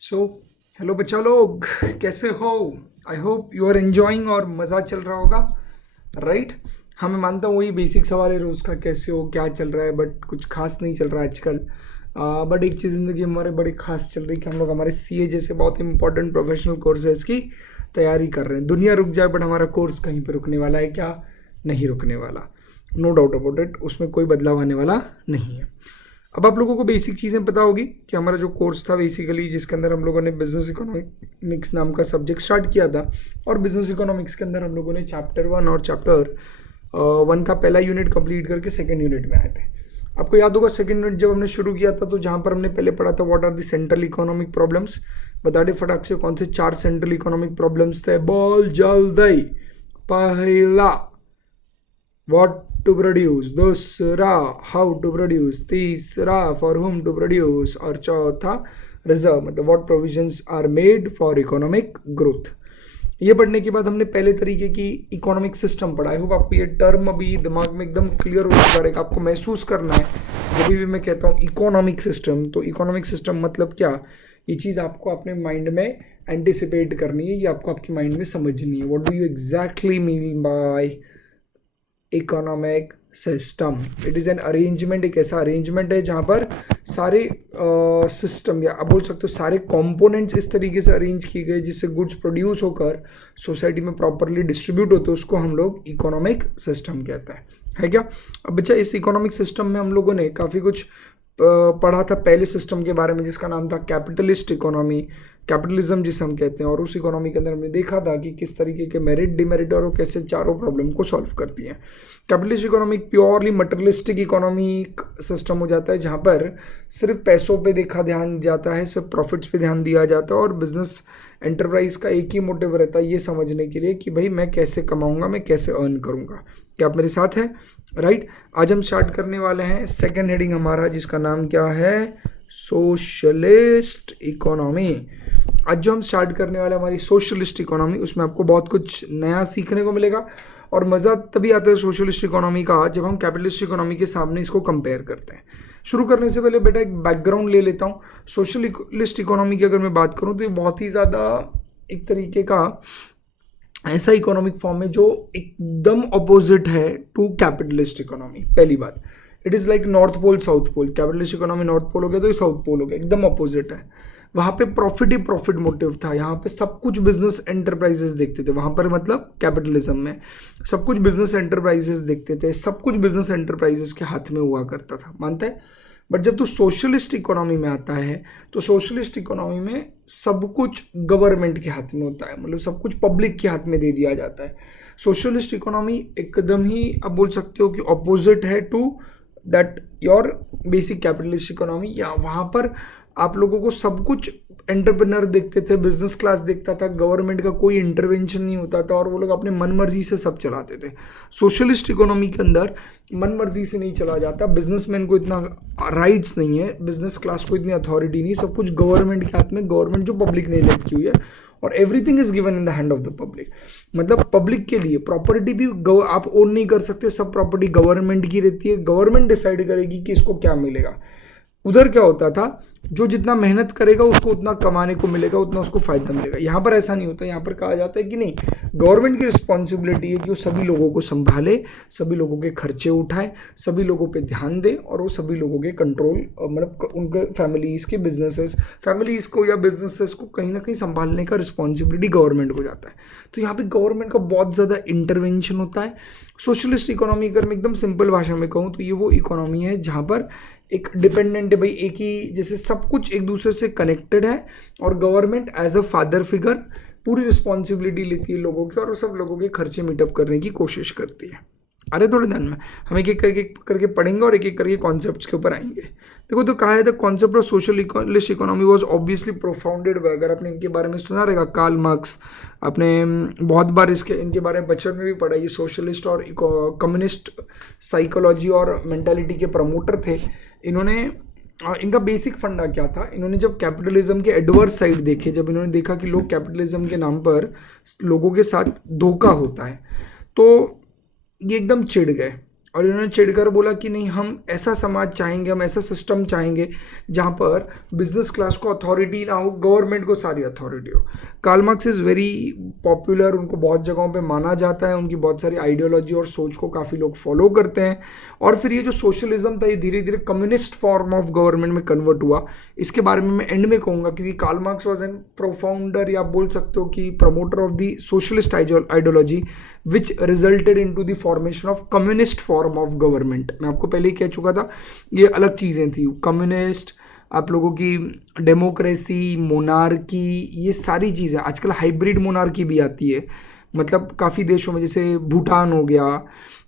So hello बच्चा लोग, कैसे हो? I hope you are enjoying और मज़ा चल रहा होगा, राइट? हाँ, मैं मानता हूँ वही बेसिक सवाल है रोज़ का, कैसे हो, क्या चल रहा है, बट कुछ खास नहीं चल रहा है आजकल। बट एक चीज़ ज़िंदगी हमारे बड़ी खास चल रही है कि हम लोग हमारे सीए जैसे बहुत इंपॉर्टेंट प्रोफेशनल कोर्सेज की तैयारी कर रहे हैं। दुनिया रुक जाए बट हमारा कोर्स कहीं पर रुकने वाला है क्या? नहीं रुकने वाला। नो डाउट अबाउट इट, उसमें कोई बदलाव आने वाला नहीं है। अब आप लोगों को बेसिक चीज़ें पता होगी कि हमारा जो कोर्स था बेसिकली, जिसके अंदर हम लोगों ने बिजनेस इकोनॉमिक्स नाम का सब्जेक्ट स्टार्ट किया था। और बिजनेस इकोनॉमिक्स के अंदर हम लोगों ने चैप्टर 1 और चैप्टर 1 का पहला यूनिट कंप्लीट करके सेकेंड यूनिट में आए थे। आपको याद होगा सेकेंड यूनिट जब हमने शुरू किया था तो जहाँ पर हमने पहले पढ़ा था what are the central economic problems. बता दे फटाक से कौन से 4 सेंट्रल इकोनॉमिक प्रॉब्लम्स थे? बोल जल्दी। पहला, what to produce, दूसरा how to produce, तीसरा for whom to produce, और चौथा रिजर्व, मतलब what provisions are made for economic growth। ये पढ़ने के बाद हमने पहले तरीके की इकोनॉमिक सिस्टम पढ़ा। आई होप आपको ये टर्म अभी दिमाग में एकदम क्लियर हो चुका है। आपको महसूस करना है जब भी मैं कहता हूँ इकोनॉमिक सिस्टम, तो इकोनॉमिक सिस्टम मतलब क्या, ये चीज़ आपको अपने माइंड में एंटिसिपेट करनी है, ये आपको आपके माइंड में समझनी है। What do you exactly mean by economic system? It is an arrangement, एक ऐसा अरेंजमेंट है जहाँ पर सारे सिस्टम या आप बोल सकते हो सारे कंपोनेंट्स इस तरीके से अरेंज किए गए जिससे गुड्स प्रोड्यूस होकर सोसाइटी में प्रॉपरली डिस्ट्रीब्यूट होते हैं, उसको हम लोग इकोनॉमिक सिस्टम कहते हैं। है क्या? अब बच्चा, इस इकोनॉमिक सिस्टम में हम लोगों ने काफ़ी कुछ पढ़ा था पहले सिस्टम के बारे में, जिसका नाम था कैपिटलिस्ट इकोनॉमी, कैपिटलिज्म जिसे हम कहते हैं। और उस इकोनॉमी के अंदर हमने देखा था कि किस तरीके के मेरिट, डिमेरिट और वो कैसे चारों प्रॉब्लम को सॉल्व करती है। Capitalist economy purely materialistic economic system हो जाता है, जहाँ पर सिर्फ पैसों पे ध्यान जाता है, सिर्फ प्रॉफिट्स पे ध्यान दिया जाता है, और बिजनेस एंटरप्राइज का एक ही मोटिव रहता है ये समझने के लिए कि भाई मैं कैसे कमाऊंगा, मैं कैसे अर्न करूंगा। क्या आप मेरे साथ हैं? राइट। आज हम स्टार्ट करने वाले हैं सेकेंड हेडिंग हमारा, जिसका नाम क्या है? Socialist economy. आज जो हम स्टार्ट करने वाले हमारी सोशलिस्ट इकोनॉमी, उसमें आपको बहुत कुछ नया सीखने को मिलेगा। और मज़ा तभी आता है सोशलिस्ट इकोनॉमी का जब हम कैपिटलिस्ट इकोनॉमी के सामने इसको कंपेयर करते हैं। शुरू करने से पहले बेटा एक बैकग्राउंड ले लेता हूँ। सोशलिस्ट इकोनॉमी की अगर मैं बात करूँ तो ये बहुत ही ज़्यादा एक तरीके का ऐसा इकोनॉमिक फॉर्म है जो एकदम अपोजिट है टू कैपिटलिस्ट इकोनॉमी। पहली बात, it is like north pole south pole. Capitalist economy north pole हो गया तो ये साउथ पोल हो गया, एकदम अपोजिट है। वहाँ पे प्रॉफिट ही प्रॉफिट मोटिव था, यहाँ पे सब कुछ बिजनेस एंटरप्राइजेस देखते थे। वहाँ पर मतलब कैपिटलिज्म में सब कुछ बिजनेस एंटरप्राइजेस देखते थे, सब कुछ बिजनेस एंटरप्राइजेस के हाथ में हुआ करता था, मानता है? बट जब तू सोशलिस्ट इकोनॉमी में आता है तो सोशलिस्ट इकोनॉमी में सब कुछ गवर्नमेंट के हाथ में होता है, मतलब सब कुछ पब्लिक के हाथ में दे दिया जाता है। सोशलिस्ट इकोनॉमी एकदम ही आप बोल सकते हो कि अपोजिट है to that your basic capitalist economy. या वहाँ पर आप लोगों को सब कुछ एंटरप्रेन्योर देखते थे, बिजनेस क्लास देखता था, गवर्नमेंट का कोई इंटरवेंशन नहीं होता था और वो लोग अपने मन मर्जी से सब चलाते थे। सोशलिस्ट इकोनॉमी के अंदर मन मर्जी से नहीं चला जाता, बिजनेसमैन को इतना राइट्स नहीं है, बिजनेस क्लास को इतनी अथॉरिटी नहीं, सब कुछ गवर्नमेंट के हाथ में, गवर्नमेंट जो पब्लिक ने इलेक्ट की हुई है, और everything is given in the hand of the public. मतलब पब्लिक के लिए प्रॉपर्टी भी आप ओन नहीं कर सकते, सब प्रॉपर्टी गवर्नमेंट की रहती है, गवर्नमेंट डिसाइड करेगी कि इसको क्या मिलेगा। उधर क्या होता था, जो जितना मेहनत करेगा उसको उतना कमाने को मिलेगा, उतना उसको फायदा मिलेगा। यहाँ पर ऐसा नहीं होता, यहाँ पर कहा जाता है कि नहीं, गवर्नमेंट की रिस्पॉन्सिबिलिटी है कि वो सभी लोगों को संभाले, सभी लोगों के खर्चे उठाए, सभी लोगों पे ध्यान दे, और वो सभी लोगों के कंट्रोल, मतलब उनके फैमिलीज के बिजनेसेस, फैमिलीज को या बिजनेसेस को कहीं ना कहीं संभालने का रिस्पॉन्सिबिलिटी गवर्नमेंट को जाता है। तो यहाँ पे गवर्नमेंट का बहुत ज़्यादा इंटरवेंशन होता है। सोशलिस्ट इकोनॉमी अगर मैं एकदम सिंपल भाषा में कहूँ तो ये वो इकोनॉमी है जहाँ पर एक डिपेंडेंट है, भाई एक ही जैसे सब कुछ एक दूसरे से कनेक्टेड है, और government as a father figure पूरी रिस्पॉन्सिबिलिटी लेती है लोगों की, और वो सब लोगों के खर्चे मीटअप करने की कोशिश करती है। अरे थोड़े ध्यान में, हम एक एक करके पढ़ेंगे और एक एक करके कॉन्सेप्ट्स के ऊपर आएंगे। देखो, तो कहा है the concept of socialist economy was obviously propounded. अगर आपने इनके बारे में सुना रहेगा, कार्ल मार्क्स, आपने बहुत बार इनके बारे में बचपन में भी पढ़ा। ये सोशलिस्ट और कम्युनिस्ट साइकोलॉजी और मेंटालिटी के प्रमोटर थे। इन्होंने इनका बेसिक फंडा क्या था, इन्होंने जब कैपिटलिज्म के एडवर्स साइड देखे, जब इन्होंने देखा कि लोग कैपिटलिज्म के नाम पर लोगों के साथ धोखा होता है, तो ये एकदम चिढ़ गए। और इन्होंने चिढ़कर बोला कि नहीं, हम ऐसा समाज चाहेंगे, हम ऐसा सिस्टम चाहेंगे जहाँ पर बिजनेस क्लास को अथॉरिटी ना हो, गवर्नमेंट को सारी अथॉरिटी हो। Karl Marx is very popular, उनको बहुत जगहों पे माना जाता है, उनकी बहुत सारी आइडियोलॉजी और सोच को काफ़ी लोग फॉलो करते हैं। और फिर ये जो सोशलिज्म था ये धीरे धीरे कम्युनिस्ट फॉर्म ऑफ गवर्नमेंट में कन्वर्ट हुआ। इसके बारे में मैं एंड में कहूँगा, क्योंकि Karl Marx was an profounder, या आप बोल सकते हो कि promoter of the socialist ideology which resulted in to the formation of communist form of government. मैं आपको पहले ही कह चुका था, ये अलग चीज़ें थी। कम्युनिस्ट, आप लोगों की डेमोक्रेसी, मोनार्की, ये सारी चीज़ें, आजकल हाइब्रिड मोनार्की भी आती है। मतलब काफ़ी देशों में, जैसे भूटान हो गया,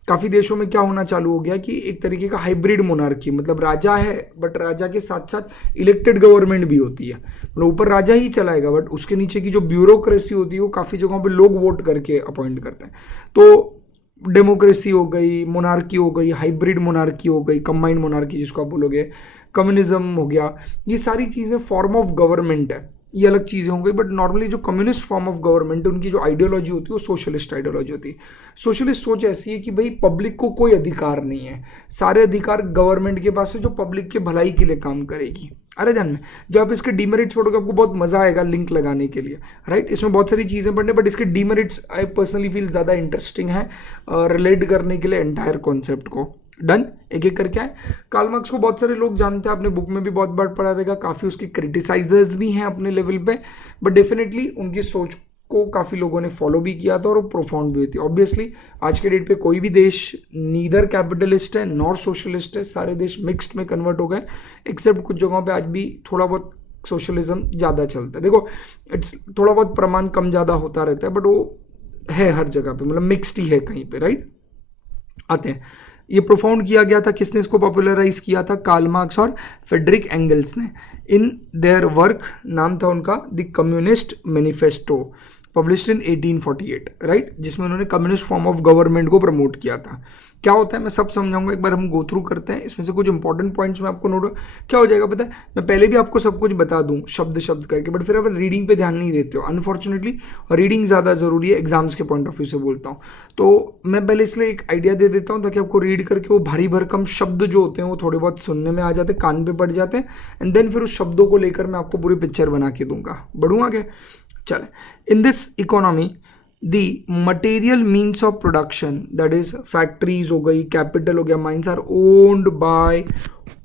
काफ़ी देशों में क्या होना चालू हो गया कि एक तरीके का हाइब्रिड मोनार्की, मतलब राजा है बट राजा के साथ साथ इलेक्टेड गवर्नमेंट भी होती है। मतलब ऊपर राजा ही चलाएगा बट उसके नीचे की जो ब्यूरोक्रेसी होती है वो काफ़ी जगहों पे लोग वोट करके अपॉइंट करते हैं। तो डेमोक्रेसी हो गई, मोनार्की हो गई, हाइब्रिड मोनार्की हो गई, कंबाइंड मोनार्की जिसको आप बोलोगे, कम्युनिज्म हो गया, ये सारी चीज़ें फॉर्म ऑफ गवर्नमेंट है, ये अलग चीज़ें हो गई। बट नॉर्मली जो कम्युनिस्ट फॉर्म ऑफ गवर्नमेंट है, उनकी जो आइडियोलॉजी होती है वो सोशलिस्ट आइडियोलॉजी होती है। सोशलिस्ट सोच ऐसी है कि भाई पब्लिक को कोई अधिकार नहीं है, सारे अधिकार गवर्नमेंट के पास है जो पब्लिक के भलाई के लिए काम करेगी। अरे जान में जब आप इसके डीमेरिट्स पढ़ोगे आपको बहुत मजा आएगा लिंक लगाने के लिए, राइट। इसमें बहुत सारी चीज़ें पढ़ने, बट इसके डीमेरिट्स आई पर्सनली फील ज़्यादा इंटरेस्टिंग है रिलेट करने के लिए एंटायर कॉन्सेप्ट को। डन, एक एक करके आए। कार्ल मार्क्स को बहुत सारे लोग जानते हैं, अपने बुक में भी बहुत बार पढ़ा रहेगा, काफ़ी उसके क्रिटिसाइजर्स भी हैं अपने लेवल पे, बट डेफिनेटली उनकी सोच को काफ़ी लोगों ने फॉलो भी किया था और वो प्रोफाउंड भी होती है। ऑब्वियसली आज के डेट पे कोई भी देश नीदर कैपिटलिस्ट है नॉर सोशलिस्ट है, सारे देश मिक्स्ड में कन्वर्ट हो गए, एक्सेप्ट कुछ जगहों पे आज भी थोड़ा बहुत सोशलिज्म ज़्यादा चलता है। देखो इट्स थोड़ा बहुत प्रमाण कम ज़्यादा होता रहता है, बट वो है हर जगह पे, मतलब मिक्स्ड ही है कहीं पे, राइट। आते हैं, ये प्रोफाउंड किया गया था, किसने इसको पॉपुलराइज किया था? कार्ल मार्क्स और फ्रेडरिक एंगल्स ने। इन देयर वर्क, नाम था उनका the communist manifesto, published in 1848, right, जिसमें उन्होंने कम्युनिस्ट फॉर्म ऑफ गवर्नमेंट को प्रमोट किया था। क्या होता है मैं सब समझाऊंगा, एक बार हम गो थ्रू करते हैं, इसमें से कुछ इंपॉर्टेंट पॉइंट्स में आपको नोट क्या हो जाएगा पता है। मैं पहले भी आपको सब कुछ बता दूं शब्द शब्द करके, बट फिर आप रीडिंग पे ध्यान नहीं देते हो अनफॉर्चुनेटली, और रीडिंग ज़्यादा ज़रूरी है एग्जाम्स के पॉइंट ऑफ व्यू से बोलता हूँ। तो मैं पहले इसलिए एक आइडिया दे देता हूँ ताकि आपको रीड करके वो भारी भरकम शब्द जो होते हैं वो थोड़े बहुत सुनने में आ जाते हैं, कान पे पड़ जाते हैं, एंड देन फिर उस शब्दों को लेकर मैं आपको पूरी पिक्चर बना के दूंगा। बढ़ूँ आगे, चले। In this economy the material means of production, that is factories हो गई, capital हो गया, mines are owned by,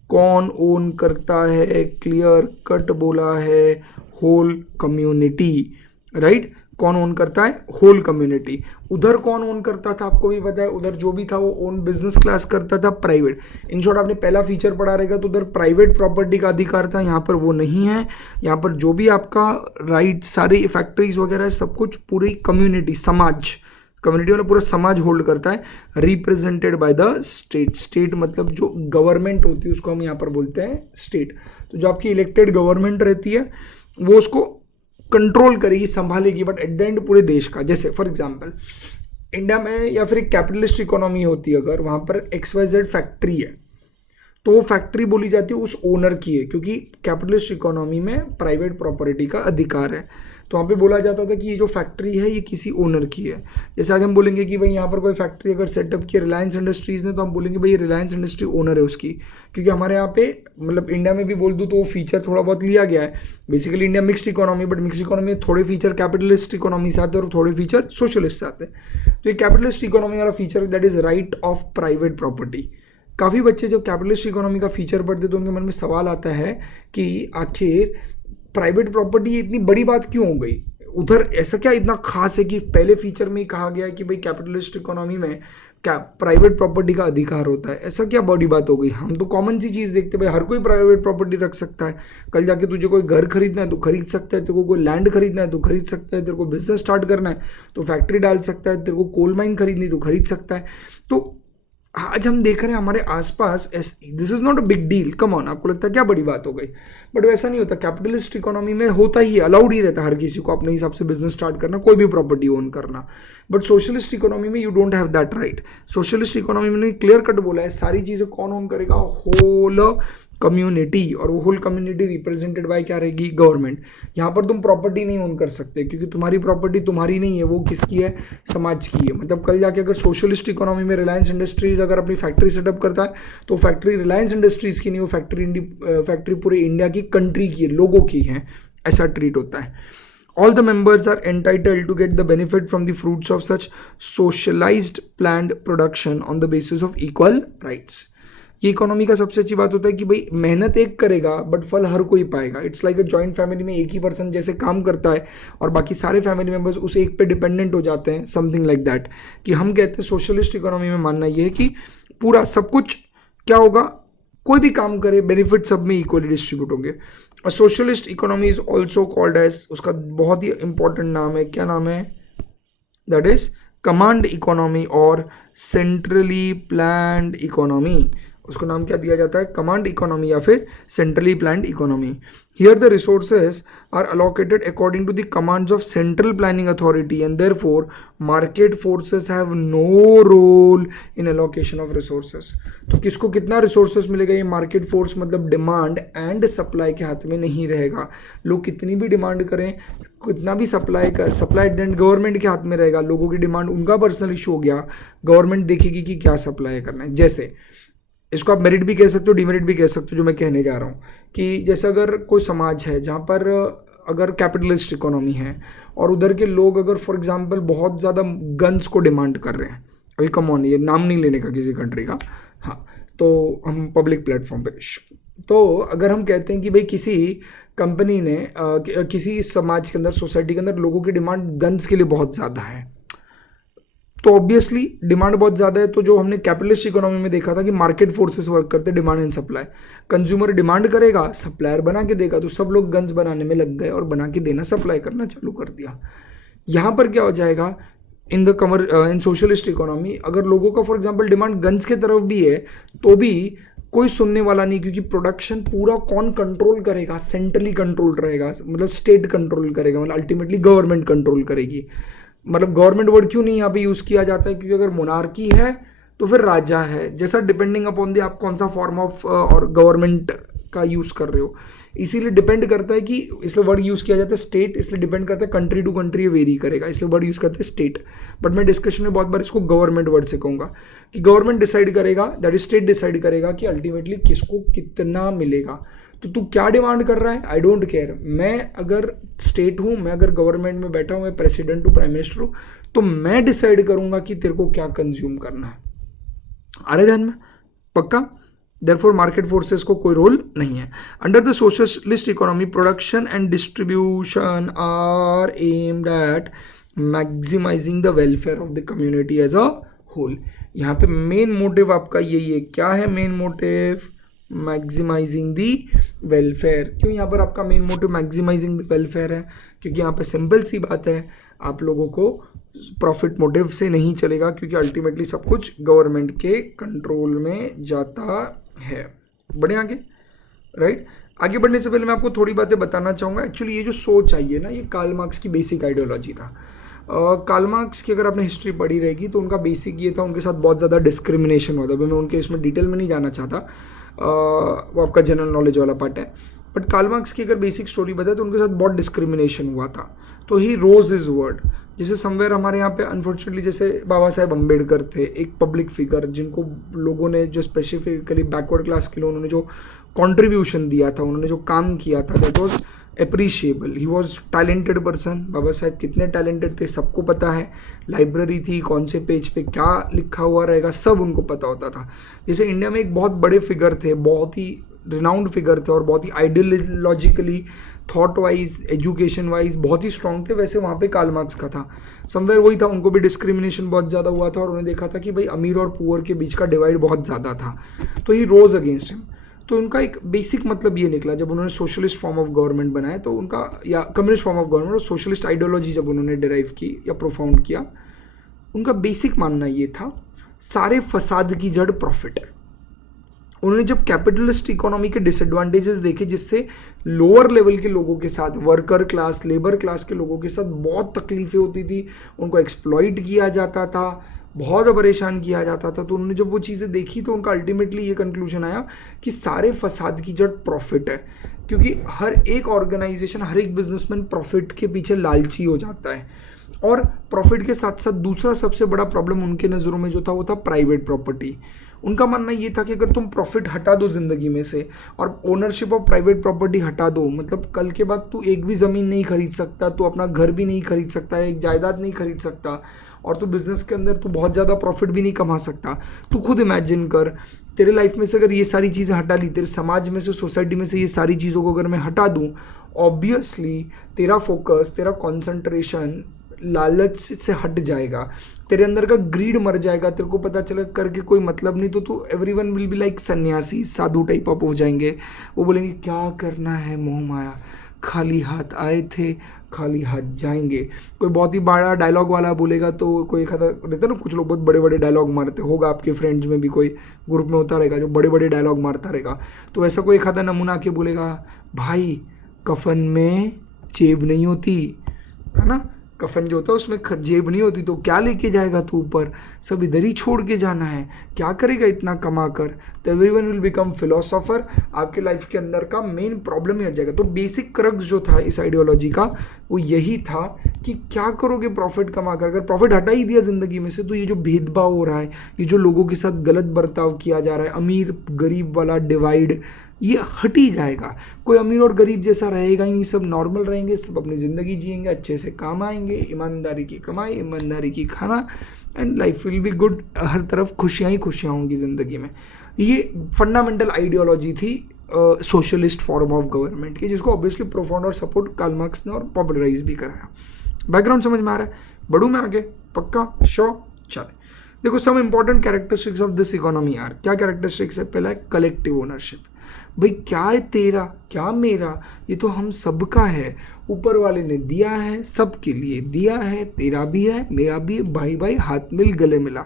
कौन ओन करता है? क्लियर कट बोला है, होल कम्युनिटी, राइट। कौन ओन करता है? Whole community. उधर कौन ओन करता था आपको भी पता है, उधर जो भी था वो ओन बिजनेस क्लास करता था, प्राइवेट। इन शॉर्ट आपने पहला फीचर पढ़ा रहेगा तो उधर प्राइवेट प्रॉपर्टी का अधिकार था, यहाँ पर वो नहीं है। यहाँ पर जो भी आपका राइट, सारी फैक्ट्रीज वगैरह सब कुछ पूरी कम्युनिटी, समाज, कम्युनिटी वाला पूरा समाज होल्ड करता है, represented by the state. State मतलब जो गवर्नमेंट होती है उसको हम यहाँ पर बोलते हैं स्टेट। तो जो आपकी इलेक्टेड गवर्नमेंट रहती है वो उसको कंट्रोल करेगी, संभालेगी, बट एट द एंड पूरे देश का। जैसे फॉर एग्जांपल इंडिया में या फिर एक कैपिटलिस्ट इकोनॉमी होती है, अगर वहाँ पर XYZ फैक्ट्री है तो वो फैक्ट्री बोली जाती है उस ओनर की है, क्योंकि कैपिटलिस्ट इकोनॉमी में प्राइवेट प्रॉपर्टी का अधिकार है। तो वहाँ पे बोला जाता था कि ये जो फैक्ट्री है ये किसी ओनर की है। जैसे आज हम बोलेंगे कि भाई यहाँ पर कोई फैक्ट्री अगर सेटअप की रिलायंस इंडस्ट्रीज़ ने, तो हम बोलेंगे भाई रिलायंस इंडस्ट्री ओनर है उसकी, क्योंकि हमारे यहाँ पे मतलब इंडिया में भी बोल दूँ तो वो फीचर थोड़ा बहुत लिया गया है। Basically India mixed economy, but mixed economy में थोड़े फीचर कैपिटलिस्ट इकोनॉमी से आते हैं और थोड़े फीचर सोशलिस्ट से आते हैं। तो ये कैपिटलिस्ट इकोनॉमी वाला feature that is right of private property. काफ़ी बच्चे जब कैपिटलिस्ट इकोनॉमी का फीचर पढ़ते तो उनके मन में सवाल आता है कि आखिर प्राइवेट प्रॉपर्टी इतनी बड़ी बात क्यों हो गई, उधर ऐसा क्या इतना खास है कि पहले फीचर में ही कहा गया है कि भाई कैपिटलिस्ट इकोनॉमी में क्या प्राइवेट प्रॉपर्टी का अधिकार होता है, ऐसा क्या बड़ी बात हो गई। हम तो कॉमन सी चीज़ देखते हैं, भाई हर कोई प्राइवेट प्रॉपर्टी रख सकता है। कल जाके तुझे कोई घर खरीदना है तो खरीद सकता है, तेरे को कोई लैंड खरीदना है तो खरीद सकता है, तेरे को बिजनेस स्टार्ट करना है तो फैक्ट्री डाल सकता है, तेरे को कोल माइन खरीदनी तो खरीद सकता है। तो आज हम देख रहे हैं हमारे आसपास, this is not a big deal, come on, आपको लगता है क्या बड़ी बात हो गई, बट वैसा नहीं होता। कैपिटलिस्ट इकोनॉमी में होता ही है, अलाउड ही रहता है हर किसी को अपने हिसाब से बिजनेस स्टार्ट करना, कोई भी प्रॉपर्टी ओन करना। बट सोशलिस्ट इकोनॉमी में you don't have that right. Socialist economy में क्लियर कट बोला है सारी चीज़ें कौन ओन करेगा, होल कम्युनिटी, और वो होल कम्युनिटी रिप्रेजेंटेड बाय क्या रहेगी, गवर्नमेंट। यहाँ पर तुम प्रॉपर्टी नहीं ओन कर सकते क्योंकि तुम्हारी प्रॉपर्टी तुम्हारी नहीं है, वो किसकी है, समाज की है। मतलब कल जाके अगर सोशलिस्ट इकोनॉमी में रिलायंस इंडस्ट्रीज अगर अपनी फैक्ट्री सेटअप करता है तो फैक्ट्री रिलायंस इंडस्ट्रीज़ की नहीं, वो फैक्ट्री पूरे इंडिया की, कंट्री की, लोगों की है, ऐसा ट्रीट होता है. All the members are entitled to get the benefit from the fruits of such socialized planned production on the basis of equal rights. ये इकोनॉमी का सबसे अच्छी बात होता है कि भाई मेहनत एक करेगा बट फल हर कोई पाएगा. It's like a joint family में एक ही पर्सन जैसे काम करता है और बाकी सारे फैमिली मेंबर्स उस एक पे डिपेंडेंट हो जाते हैं, समथिंग लाइक दैट. कि हम कहते हैं सोशलिस्ट इकोनॉमी में मानना ये है कि पूरा सब कुछ क्या होगा, कोई भी काम करे बेनिफिट सब में इक्वली डिस्ट्रीब्यूट होंगे. और socialist economy is also called as, उसका बहुत ही इंपॉर्टेंट नाम है, क्या नाम है, दैट इज कमांड इकोनॉमी और सेंट्रली प्लान्ड इकोनॉमी. उसको नाम क्या दिया जाता है, कमांड इकोनॉमी या फिर centrally planned economy. Here the resources are allocated according to the commands of central planning authority and therefore market forces have no role in allocation of resources. तो किसको कितना रिसोर्सेज मिलेगा, ये मार्केट फोर्स मतलब demand and supply के हाथ में नहीं रहेगा. लोग कितनी भी डिमांड करें, कितना भी supply at the end government के हाथ में रहेगा. लोगों की डिमांड उनका पर्सनल इशू हो गया, गवर्नमेंट देखेगी कि क्या सप्लाई करना है. जैसे इसको आप मेरिट भी कह सकते हो, डिमेरिट भी कह सकते हो. जो मैं कहने जा रहा हूँ कि जैसे अगर कोई समाज है जहाँ पर अगर कैपिटलिस्ट इकोनॉमी है और उधर के लोग अगर फॉर एग्जांपल बहुत ज़्यादा गन्स को डिमांड कर रहे हैं, अभी कम ऑन, ये नाम नहीं लेने का किसी कंट्री का, हाँ, तो हम पब्लिक प्लेटफॉर्म पे, तो अगर हम कहते हैं कि भाई किसी कंपनी ने किसी समाज के अंदर, सोसाइटी के अंदर लोगों की डिमांड गन्स के लिए बहुत ज़्यादा है, तो ऑब्वियसली डिमांड बहुत ज़्यादा है. तो जो हमने कैपिटलिस्ट इकोनॉमी में देखा था कि मार्केट फोर्सेस वर्क करते हैं, demand and supply. Consumer demand करेगा, सप्लायर बना के देगा, तो सब लोग गन्स बनाने में लग गए और बना के देना, सप्लाई करना चालू कर दिया. यहाँ पर क्या हो जाएगा इन सोशलिस्ट इकोनॉमी, अगर लोगों का फॉर एग्जाम्पल डिमांड गन्स की तरफ भी है तो भी कोई सुनने वाला नहीं, क्योंकि प्रोडक्शन पूरा कौन कंट्रोल करेगा, सेंट्रली कंट्रोल रहेगा, मतलब स्टेट कंट्रोल करेगा, मतलब अल्टीमेटली गवर्नमेंट कंट्रोल करेगी. मतलब गवर्नमेंट वर्ड क्यों नहीं यहाँ पे यूज़ किया जाता है, क्योंकि अगर मोनार्की है तो फिर राजा है, जैसा डिपेंडिंग अपॉन दी आप कौन सा फॉर्म ऑफ और गवर्नमेंट का यूज़ कर रहे हो, इसीलिए डिपेंड करता है कि, इसलिए वर्ड यूज़ किया जाता है स्टेट, इसलिए डिपेंड करता है कंट्री टू कंट्री वेरी करेगा, इसलिए वर्ड यूज़ करते हैं स्टेट. बट मैं डिस्कशन में बहुत बार इसको गवर्नमेंट वर्ड से कहूँगा कि गवर्नमेंट डिसाइड करेगा, दैट इज स्टेट डिसाइड करेगा कि अल्टीमेटली किसको कितना मिलेगा. तो तू क्या डिमांड कर रहा है, आई डोंट केयर. मैं अगर स्टेट हूँ, मैं अगर गवर्नमेंट में बैठा हूँ, मैं प्रेसिडेंट हूँ, प्राइम मिनिस्टर हूँ, तो मैं डिसाइड करूंगा कि तेरे को क्या कंज्यूम करना है. आ रहे ध्यान में, पक्का. देयरफॉर मार्केट फोर्सेस को कोई रोल नहीं है. Under the socialist economy production and distribution are aimed at maximising the welfare of the community as a whole. यहाँ पे मेन मोटिव आपका यही है. क्या है main motive, maximising the welfare. क्यों यहाँ पर आपका main motive maximising the welfare है, क्योंकि यहाँ पे सिंपल सी बात है, आप लोगों को प्रॉफिट मोटिव से नहीं चलेगा, क्योंकि अल्टीमेटली सब कुछ गवर्नमेंट के कंट्रोल में जाता है. बढ़े आगे, राइट. आगे बढ़ने से पहले मैं आपको थोड़ी बातें बताना चाहूँगा. एक्चुअली ये जो सोच आई है ना, ये कार्ल मार्क्स की बेसिक आइडियोलॉजी था. कार्ल मार्क्स की अगर आपने हिस्ट्री पढ़ी रहेगी तो उनका बेसिक ये था, उनके साथ बहुत ज़्यादा डिस्क्रिमिनेशन हुआ था. मैं उनके इसमें डिटेल में नहीं जाना चाहता, वो आपका जनरल नॉलेज वाला पार्ट है. बट कार्ल मार्क्स की अगर बेसिक स्टोरी बताए तो उनके साथ बहुत डिस्क्रिमिनेशन हुआ था. तो ही रोज हिज वर्ड. जैसे समवेयर हमारे यहाँ पे अनफॉर्चुनेटली जैसे बाबा साहेब अम्बेडकर थे, एक पब्लिक फिगर जिनको लोगों ने जो स्पेसिफिकली बैकवर्ड क्लास के लिए उन्होंने जो कॉन्ट्रीब्यूशन दिया था, उन्होंने जो काम किया था, that was appreciable. He was talented person. Baba Saheb कितने टैलेंटेड थे सबको पता है. लाइब्रेरी थी, कौन से पेज पे क्या लिखा हुआ रहेगा सब उनको पता होता था. जैसे इंडिया में एक बहुत बड़े फिगर थे, बहुत ही रिनाउंड फिगर थे और बहुत ही ideologically, thought wise, education wise बहुत ही स्ट्रॉन्ग थे, वैसे वहाँ पे कार्ल मार्क्स का था. समवेयर वही था, उनको भी डिस्क्रिमिनेशन बहुत ज़्यादा हुआ था और उन्हें देखा था कि भाई अमीर और पुअर के बीच का डिवाइड बहुत ज़्यादा था. तो ही रोज अगेंस्ट हिम. तो उनका एक बेसिक मतलब ये निकला, जब उन्होंने सोशलिस्ट फॉर्म ऑफ गवर्नमेंट बनाया तो उनका, या कम्युनिस्ट फॉर्म ऑफ गवर्नमेंट और सोशलिस्ट आइडियोलॉजी जब उन्होंने डिराइव की या प्रोफाउंड किया, उनका बेसिक मानना ये था सारे फसाद की जड़ प्रॉफिट है. उन्होंने जब कैपिटलिस्ट इकोनॉमी के डिसएडवांटेजेस देखे, जिससे लोअर लेवल के लोगों के साथ, वर्कर क्लास, लेबर क्लास के लोगों के साथ बहुत तकलीफें होती थी, उनको एक्सप्लॉइट किया जाता था, बहुत परेशान किया जाता था. तो उन्होंने जब वो चीज़ें देखी तो उनका अल्टीमेटली ये कंक्लूजन आया कि सारे फसाद की जड़ प्रॉफिट है. क्योंकि हर एक ऑर्गेनाइजेशन, हर एक बिजनेसमैन प्रॉफिट के पीछे लालची हो जाता है. और प्रॉफिट के साथ साथ दूसरा सबसे बड़ा प्रॉब्लम उनके नज़रों में जो था वो था प्राइवेट प्रॉपर्टी। उनका मानना ये था कि अगर तुम प्रॉफिट हटा दो ज़िंदगी में से और ओनरशिप ऑफ प्राइवेट प्रॉपर्टी हटा दो, मतलब कल के बाद तू एक भी ज़मीन नहीं खरीद सकता, तू अपना घर भी नहीं खरीद सकता, एक जायदाद नहीं खरीद सकता, और तू बिजनेस के अंदर तू बहुत ज़्यादा प्रॉफिट भी नहीं कमा सकता। तू खुद इमेजिन कर, तेरे लाइफ में से अगर ये सारी चीज़ें हटा ली, तेरे समाज में से, सोसाइटी में से ये सारी चीज़ों को अगर मैं हटा दूँ, ऑब्वियसली तेरा फोकस, तेरा कॉन्सेंट्रेशन लालच से हट जाएगा, तेरे अंदर का ग्रीड मर जाएगा, तेरे को पता चला करके कोई मतलब नहीं, तो तू एवरीवन विल बी लाइक सन्यासी, साधु टाइप अप हो जाएंगे। वो बोलेंगे क्या करना है मोह माया, खाली हाथ आए थे खाली हाथ जाएंगे। कोई बहुत ही बड़ा डायलॉग वाला बोलेगा तो कोई एक आधा रहता है ना, कुछ लोग बहुत बड़े बड़े डायलॉग मारते होगा, आपके फ्रेंड्स में भी कोई ग्रुप में होता रहेगा जो बड़े बड़े डायलॉग मारता रहेगा, तो ऐसा कोई एक आधा नमूना आके बोलेगा भाई कफन में जेब नहीं होती, है ना, कफन जो होता है उसमें जेब नहीं होती, तो क्या लेके जाएगा तू ऊपर, सब इधर ही छोड़ के जाना है, क्या करेगा इतना कमा कर। तो एवरीवन विल बिकम फिलोसोफर, आपके लाइफ के अंदर का मेन प्रॉब्लम ही हट जाएगा। तो बेसिक क्रक्स जो था इस आइडियोलॉजी का वो यही था कि क्या करोगे प्रॉफिट कमा कर। अगर प्रॉफिट हटा ही दिया जिंदगी में से तो ये जो भेदभाव हो रहा है, ये जो लोगों के साथ गलत बर्ताव किया जा रहा है, अमीर गरीब वाला डिवाइड, ये हट ही जाएगा। कोई अमीर और गरीब जैसा रहेगा ही नहीं, सब नॉर्मल रहेंगे, सब अपनी ज़िंदगी जिएंगे, अच्छे से काम आएंगे, ईमानदारी की कमाई, ईमानदारी की खाना, and life will be good. हर तरफ खुशियाँ ही खुशियाँ होंगी ज़िंदगी में। ये फंडामेंटल आइडियोलॉजी थी सोशलिस्ट फॉर्म ऑफ गवर्नमेंट की, जिसको ऑब्वियसली प्रोफाउंड और सपोर्ट कार्ल मार्क्स ने और पॉपुलराइज भी कराया। बैकग्राउंड समझ में आ रहा है? बढ़ूँ मैं आगे? पक्का? श्योर? चले देखो, some important characteristics of this economy यार। क्या कैरेक्टरिस्टिक्स है? पहला है कलेक्टिव ओनरशिप। भाई क्या है तेरा, क्या मेरा, ये तो हम सबका है, ऊपर वाले ने दिया है, सबके लिए दिया है, तेरा भी है मेरा भी है, भाई भाई हाथ मिल गले मिला।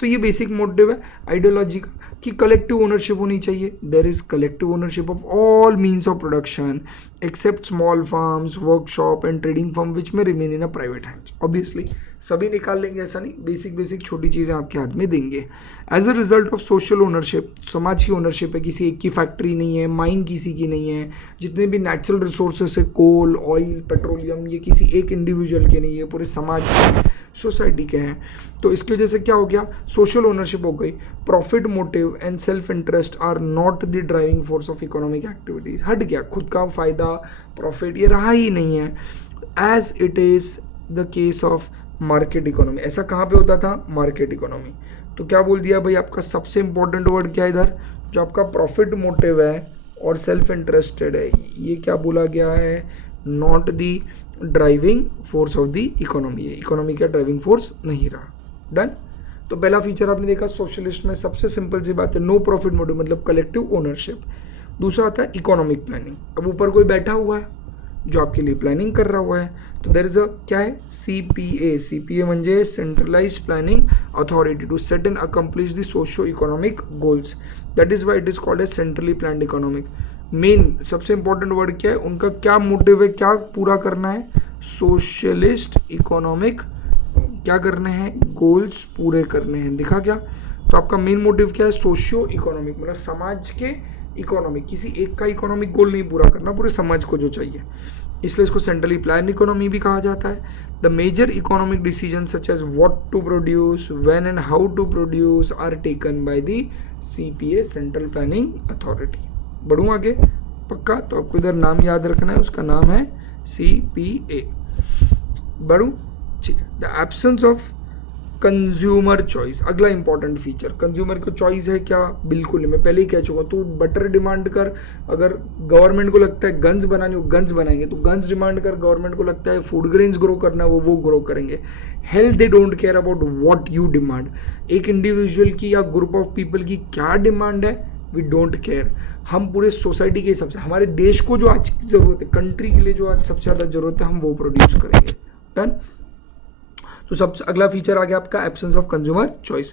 तो ये बेसिक मोटिव है आइडियोलॉजी का कि कलेक्टिव ओनरशिप होनी चाहिए। There is collective ownership of all means of production except small farms, workshop and trading firm which में remain in a private hands. Obviously सभी निकाल लेंगे ऐसा नहीं, बेसिक बेसिक छोटी चीज़ें आपके हाथ में देंगे। As a result of social ownership, समाज की ओनरशिप है, किसी एक की फैक्ट्री नहीं है, माइन किसी की नहीं है, जितने भी नेचुरल रिसोर्सेस है, कोल, ऑयल, पेट्रोलियम, ये किसी एक इंडिविजुअल के नहीं है, पूरे समाज के, सोसाइटी के हैं। तो इसकी वजह से क्या हो गया? सोशल ओनरशिप हो गई। Profit motive and self interest are not the driving force of economic activities. हट गया, खुद का फायदा, प्रॉफिट ये रहा ही नहीं है, as it is the case of market economy. ऐसा कहाँ पे होता था? Market economy. तो क्या बोल दिया भाई, आपका सबसे इंपॉर्टेंट वर्ड क्या है इधर? जो आपका प्रॉफिट मोटिव है और सेल्फ इंटरेस्टेड है, ये क्या बोला गया है? Not the driving force of the economy. Economy का ड्राइविंग फोर्स नहीं रहा। डन। तो पहला फीचर आपने देखा सोशलिस्ट में, सबसे सिंपल सी बात है, नो प्रॉफिट मोटिव मतलब कलेक्टिव ओनरशिप। दूसरा आता है इकोनॉमिक प्लानिंग। अब ऊपर कोई बैठा हुआ है जो आपके लिए प्लानिंग कर रहा हुआ है, तो देयर इज अ क्या है? CPA। CPA म्हणजे centralise planning authority to set and accomplish the socio economic goals. That is why it is called as centrally planned economic. Main सबसे इंपॉर्टेंट वर्ड क्या है? उनका क्या मोटिव है, क्या पूरा करना है? सोशलिस्ट इकोनॉमिक क्या करने हैं? गोल्स पूरे करने हैं। दिखा क्या? तो आपका मेन मोटिव क्या है? सोशियो इकोनॉमिक मतलब समाज के इकोनॉमिक, किसी एक का इकोनॉमिक गोल नहीं पूरा करना, पूरे समाज को जो चाहिए, इसलिए इसको सेंट्रली प्लान इकोनॉमी भी कहा जाता है। The major economic decision such as what to produce, when and how to produce are taken by the CPA, central planning authority. बढ़ूँ आगे? पक्का? तो आपको इधर नाम याद रखना है, उसका नाम है CPA। बढ़ूँ? ठीक है। The absence of consumer choice, अगला इंपॉर्टेंट फीचर। कंज्यूमर को चॉइस है क्या? बिल्कुल नहीं। मैं पहले ही कह चुका, तो बटर डिमांड कर, अगर गवर्नमेंट को लगता है गन्स बनानी, वो गन्स बनाएंगे। तो गन्स डिमांड कर, गवर्नमेंट को लगता है फूड ग्रेन्स ग्रो करना है, वो ग्रो करेंगे। Health they don't care about what you demand. एक इंडिविजुअल की या ग्रुप ऑफ पीपल की क्या डिमांड है, वी डोंट केयर। हम पूरे सोसाइटी के हिसाब से, हमारे देश को जो आज की ज़रूरत है, कंट्री के लिए जो आज सबसे ज़्यादा ज़रूरत है, हम वो प्रोड्यूस करेंगे। डन। तो सबसे अगला फीचर आ गया आपका absence of consumer choice.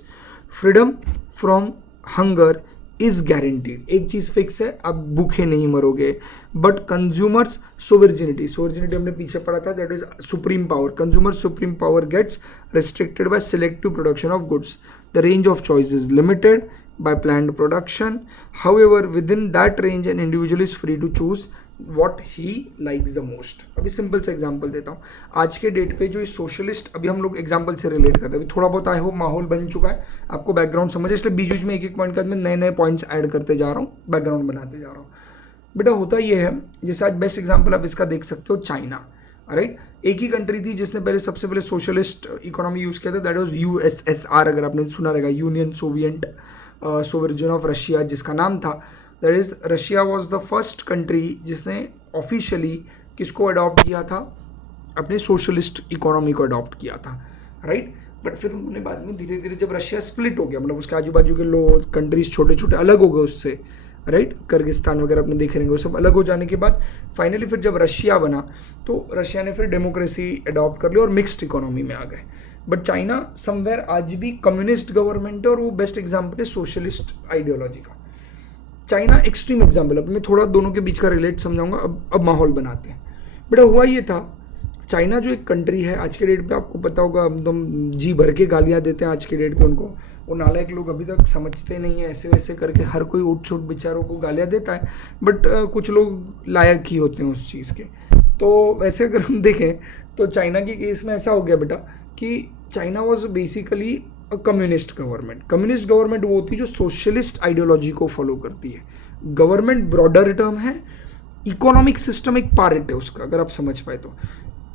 Freedom from hunger is guaranteed. एक चीज फिक्स है, आप भूखे नहीं मरोगे। बट कंज्यूमर्स सोवर्जिनिटी, सोवर्जिनिटी हमने पीछे पढ़ा था, that is supreme power. Consumer supreme power gets restricted by selective production of goods. The range of choice is limited by planned production. However, within that range, an individual is free to choose what he likes the most. अभी simple सा example देता हूँ। आज के date पे जो socialist, अभी हम लोग एग्जाम्पल से रिलेट करते हैं, अभी थोड़ा बहुत आए हो माहौल बन चुका है, आपको बैकग्राउंड समझ है, इसलिए बीच बीच में एक एक पॉइंट के बाद मैं नए नए पॉइंट्स ऐड करते जा रहा हूँ, बैकग्राउंड बनाते जा रहा हूँ। बेटा होता ये है, जैसे आज बेस्ट एग्जाम्पल आप इसका देख सकते हो, चाइना, राइट। एक ही कंट्री थी जिसने पहले सबसे पहले सोशलिस्ट इकोनॉमी यूज़ किया था, दैट वाज यूएसएसआर, अगर आपने सुना रहेगा, यूनियन सोवियत सोवर्जन ऑफ रशिया जिसका नाम था। That is Russia was the first country जिसने ऑफिशियली किसको अडॉप्ट किया था, अपने सोशलिस्ट इकोनॉमी को अडॉप्ट किया था, राइट। बट फिर उन्होंने बाद में धीरे धीरे, जब रशिया स्प्लिट हो गया, मतलब उसके आजू बाजू के लोग कंट्रीज छोटे छोटे अलग हो गए उससे, राइट, किर्गिस्तान वगैरह अपने देख रहे हैं, वो सब अलग हो जाने के बाद फाइनली फिर जब रशिया बना तो रशिया ने फिर डेमोक्रेसी अडॉप्ट कर ली और मिक्स्ड इकोनॉमी में आ गए। बट चाइना समवेयर आज भी कम्युनिस्ट गवर्नमेंट है और वो बेस्ट एग्जाम्पल है सोशलिस्ट आइडियोलॉजी का। China extreme example. अब मैं थोड़ा दोनों के बीच का रिलेट समझाऊंगा। अब माहौल बनाते हैं। बेटा हुआ ये था, चाइना जो एक कंट्री है आज के डेट पे, आपको पता होगा, एकदम जी भर के गालियाँ देते हैं आज के डेट पे उनको, वो नालायक लोग अभी तक समझते नहीं है, ऐसे वैसे करके हर कोई उठ छूट बेचारों को गालियाँ देता है, बट कुछ लोग लायक ही होते हैं उस चीज़ के। तो वैसे अगर हम देखें तो चाइना के केस में ऐसा हो गया बेटा कि China was basically a communist government. Communist government वो होती है जो सोशलिस्ट आइडियोलॉजी को फॉलो करती है। गवर्नमेंट ब्रॉडर टर्म है, इकोनॉमिक सिस्टम एक पार्ट है उसका, अगर आप समझ पाए तो।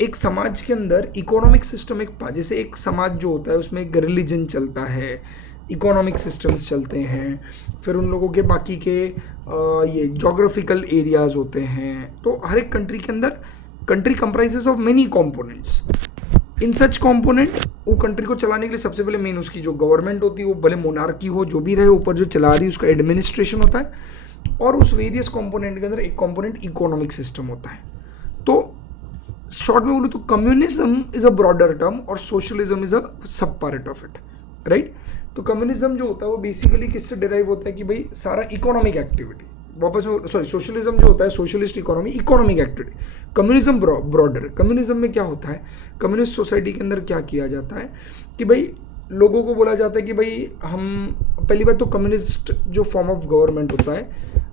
एक समाज के अंदर इकोनॉमिक सिस्टम एक पार्ट, जैसे एक समाज जो होता है उसमें एक रिलीजन चलता है, इकोनॉमिक सिस्टम्स चलते हैं, फिर उन लोगों के बाकी के ये जोग्राफिकल एरियाज होते हैं। तो हर एक कंट्री के अंदर, country comprises of many components. In such component, वो कंट्री को चलाने के लिए सबसे पहले मेन उसकी जो गवर्नमेंट होती है, वो भले मोनार्की हो जो भी रहे, ऊपर जो चला रही है उसका एडमिनिस्ट्रेशन होता है, और उस वेरियस कंपोनेंट के अंदर एक कंपोनेंट इकोनॉमिक सिस्टम होता है। तो शॉर्ट में बोलूँ तो communism is a broader term और सोशलिज्म इज अ सब पार्ट ऑफ इट, राइट। तो कम्युनिज्म जो होता है वो बेसिकली किससे डिराइव होता है कि भाई सारा इकोनॉमिक एक्टिविटी, वापस में सॉरी, सोशलिज्म जो होता है socialist economy, economic activity. Communism broader. Communism में क्या होता है, कम्युनिस्ट सोसाइटी के अंदर क्या किया जाता है कि भाई लोगों को बोला जाता है कि भाई हम, पहली बात तो कम्युनिस्ट जो फॉर्म ऑफ गवर्नमेंट होता है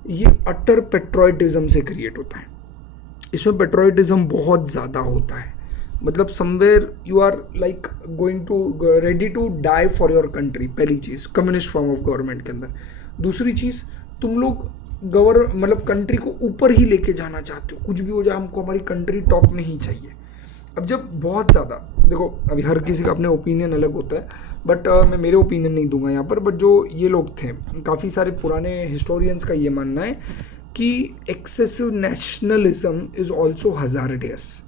ये अटर पेट्रोइटिज्म से क्रिएट होता है। इसमें पेट्रोइटिज्म बहुत ज़्यादा होता है, मतलब somewhere you are like going to ready to die for your country, पहली चीज़ कम्युनिस्ट फॉर्म ऑफ गवर्नमेंट के अंदर। दूसरी चीज़, तुम लोग मतलब कंट्री को ऊपर ही लेके जाना चाहते हो, कुछ भी हो जाए हमको हमारी कंट्री टॉप में ही चाहिए। अब जब बहुत ज़्यादा, देखो अभी हर किसी का अपने ओपिनियन अलग होता है, बट मैं मेरे ओपिनियन नहीं दूंगा यहाँ पर, बट जो ये लोग थे, काफ़ी सारे पुराने हिस्टोरियंस का ये मानना है कि excessive nationalism is also hazardous.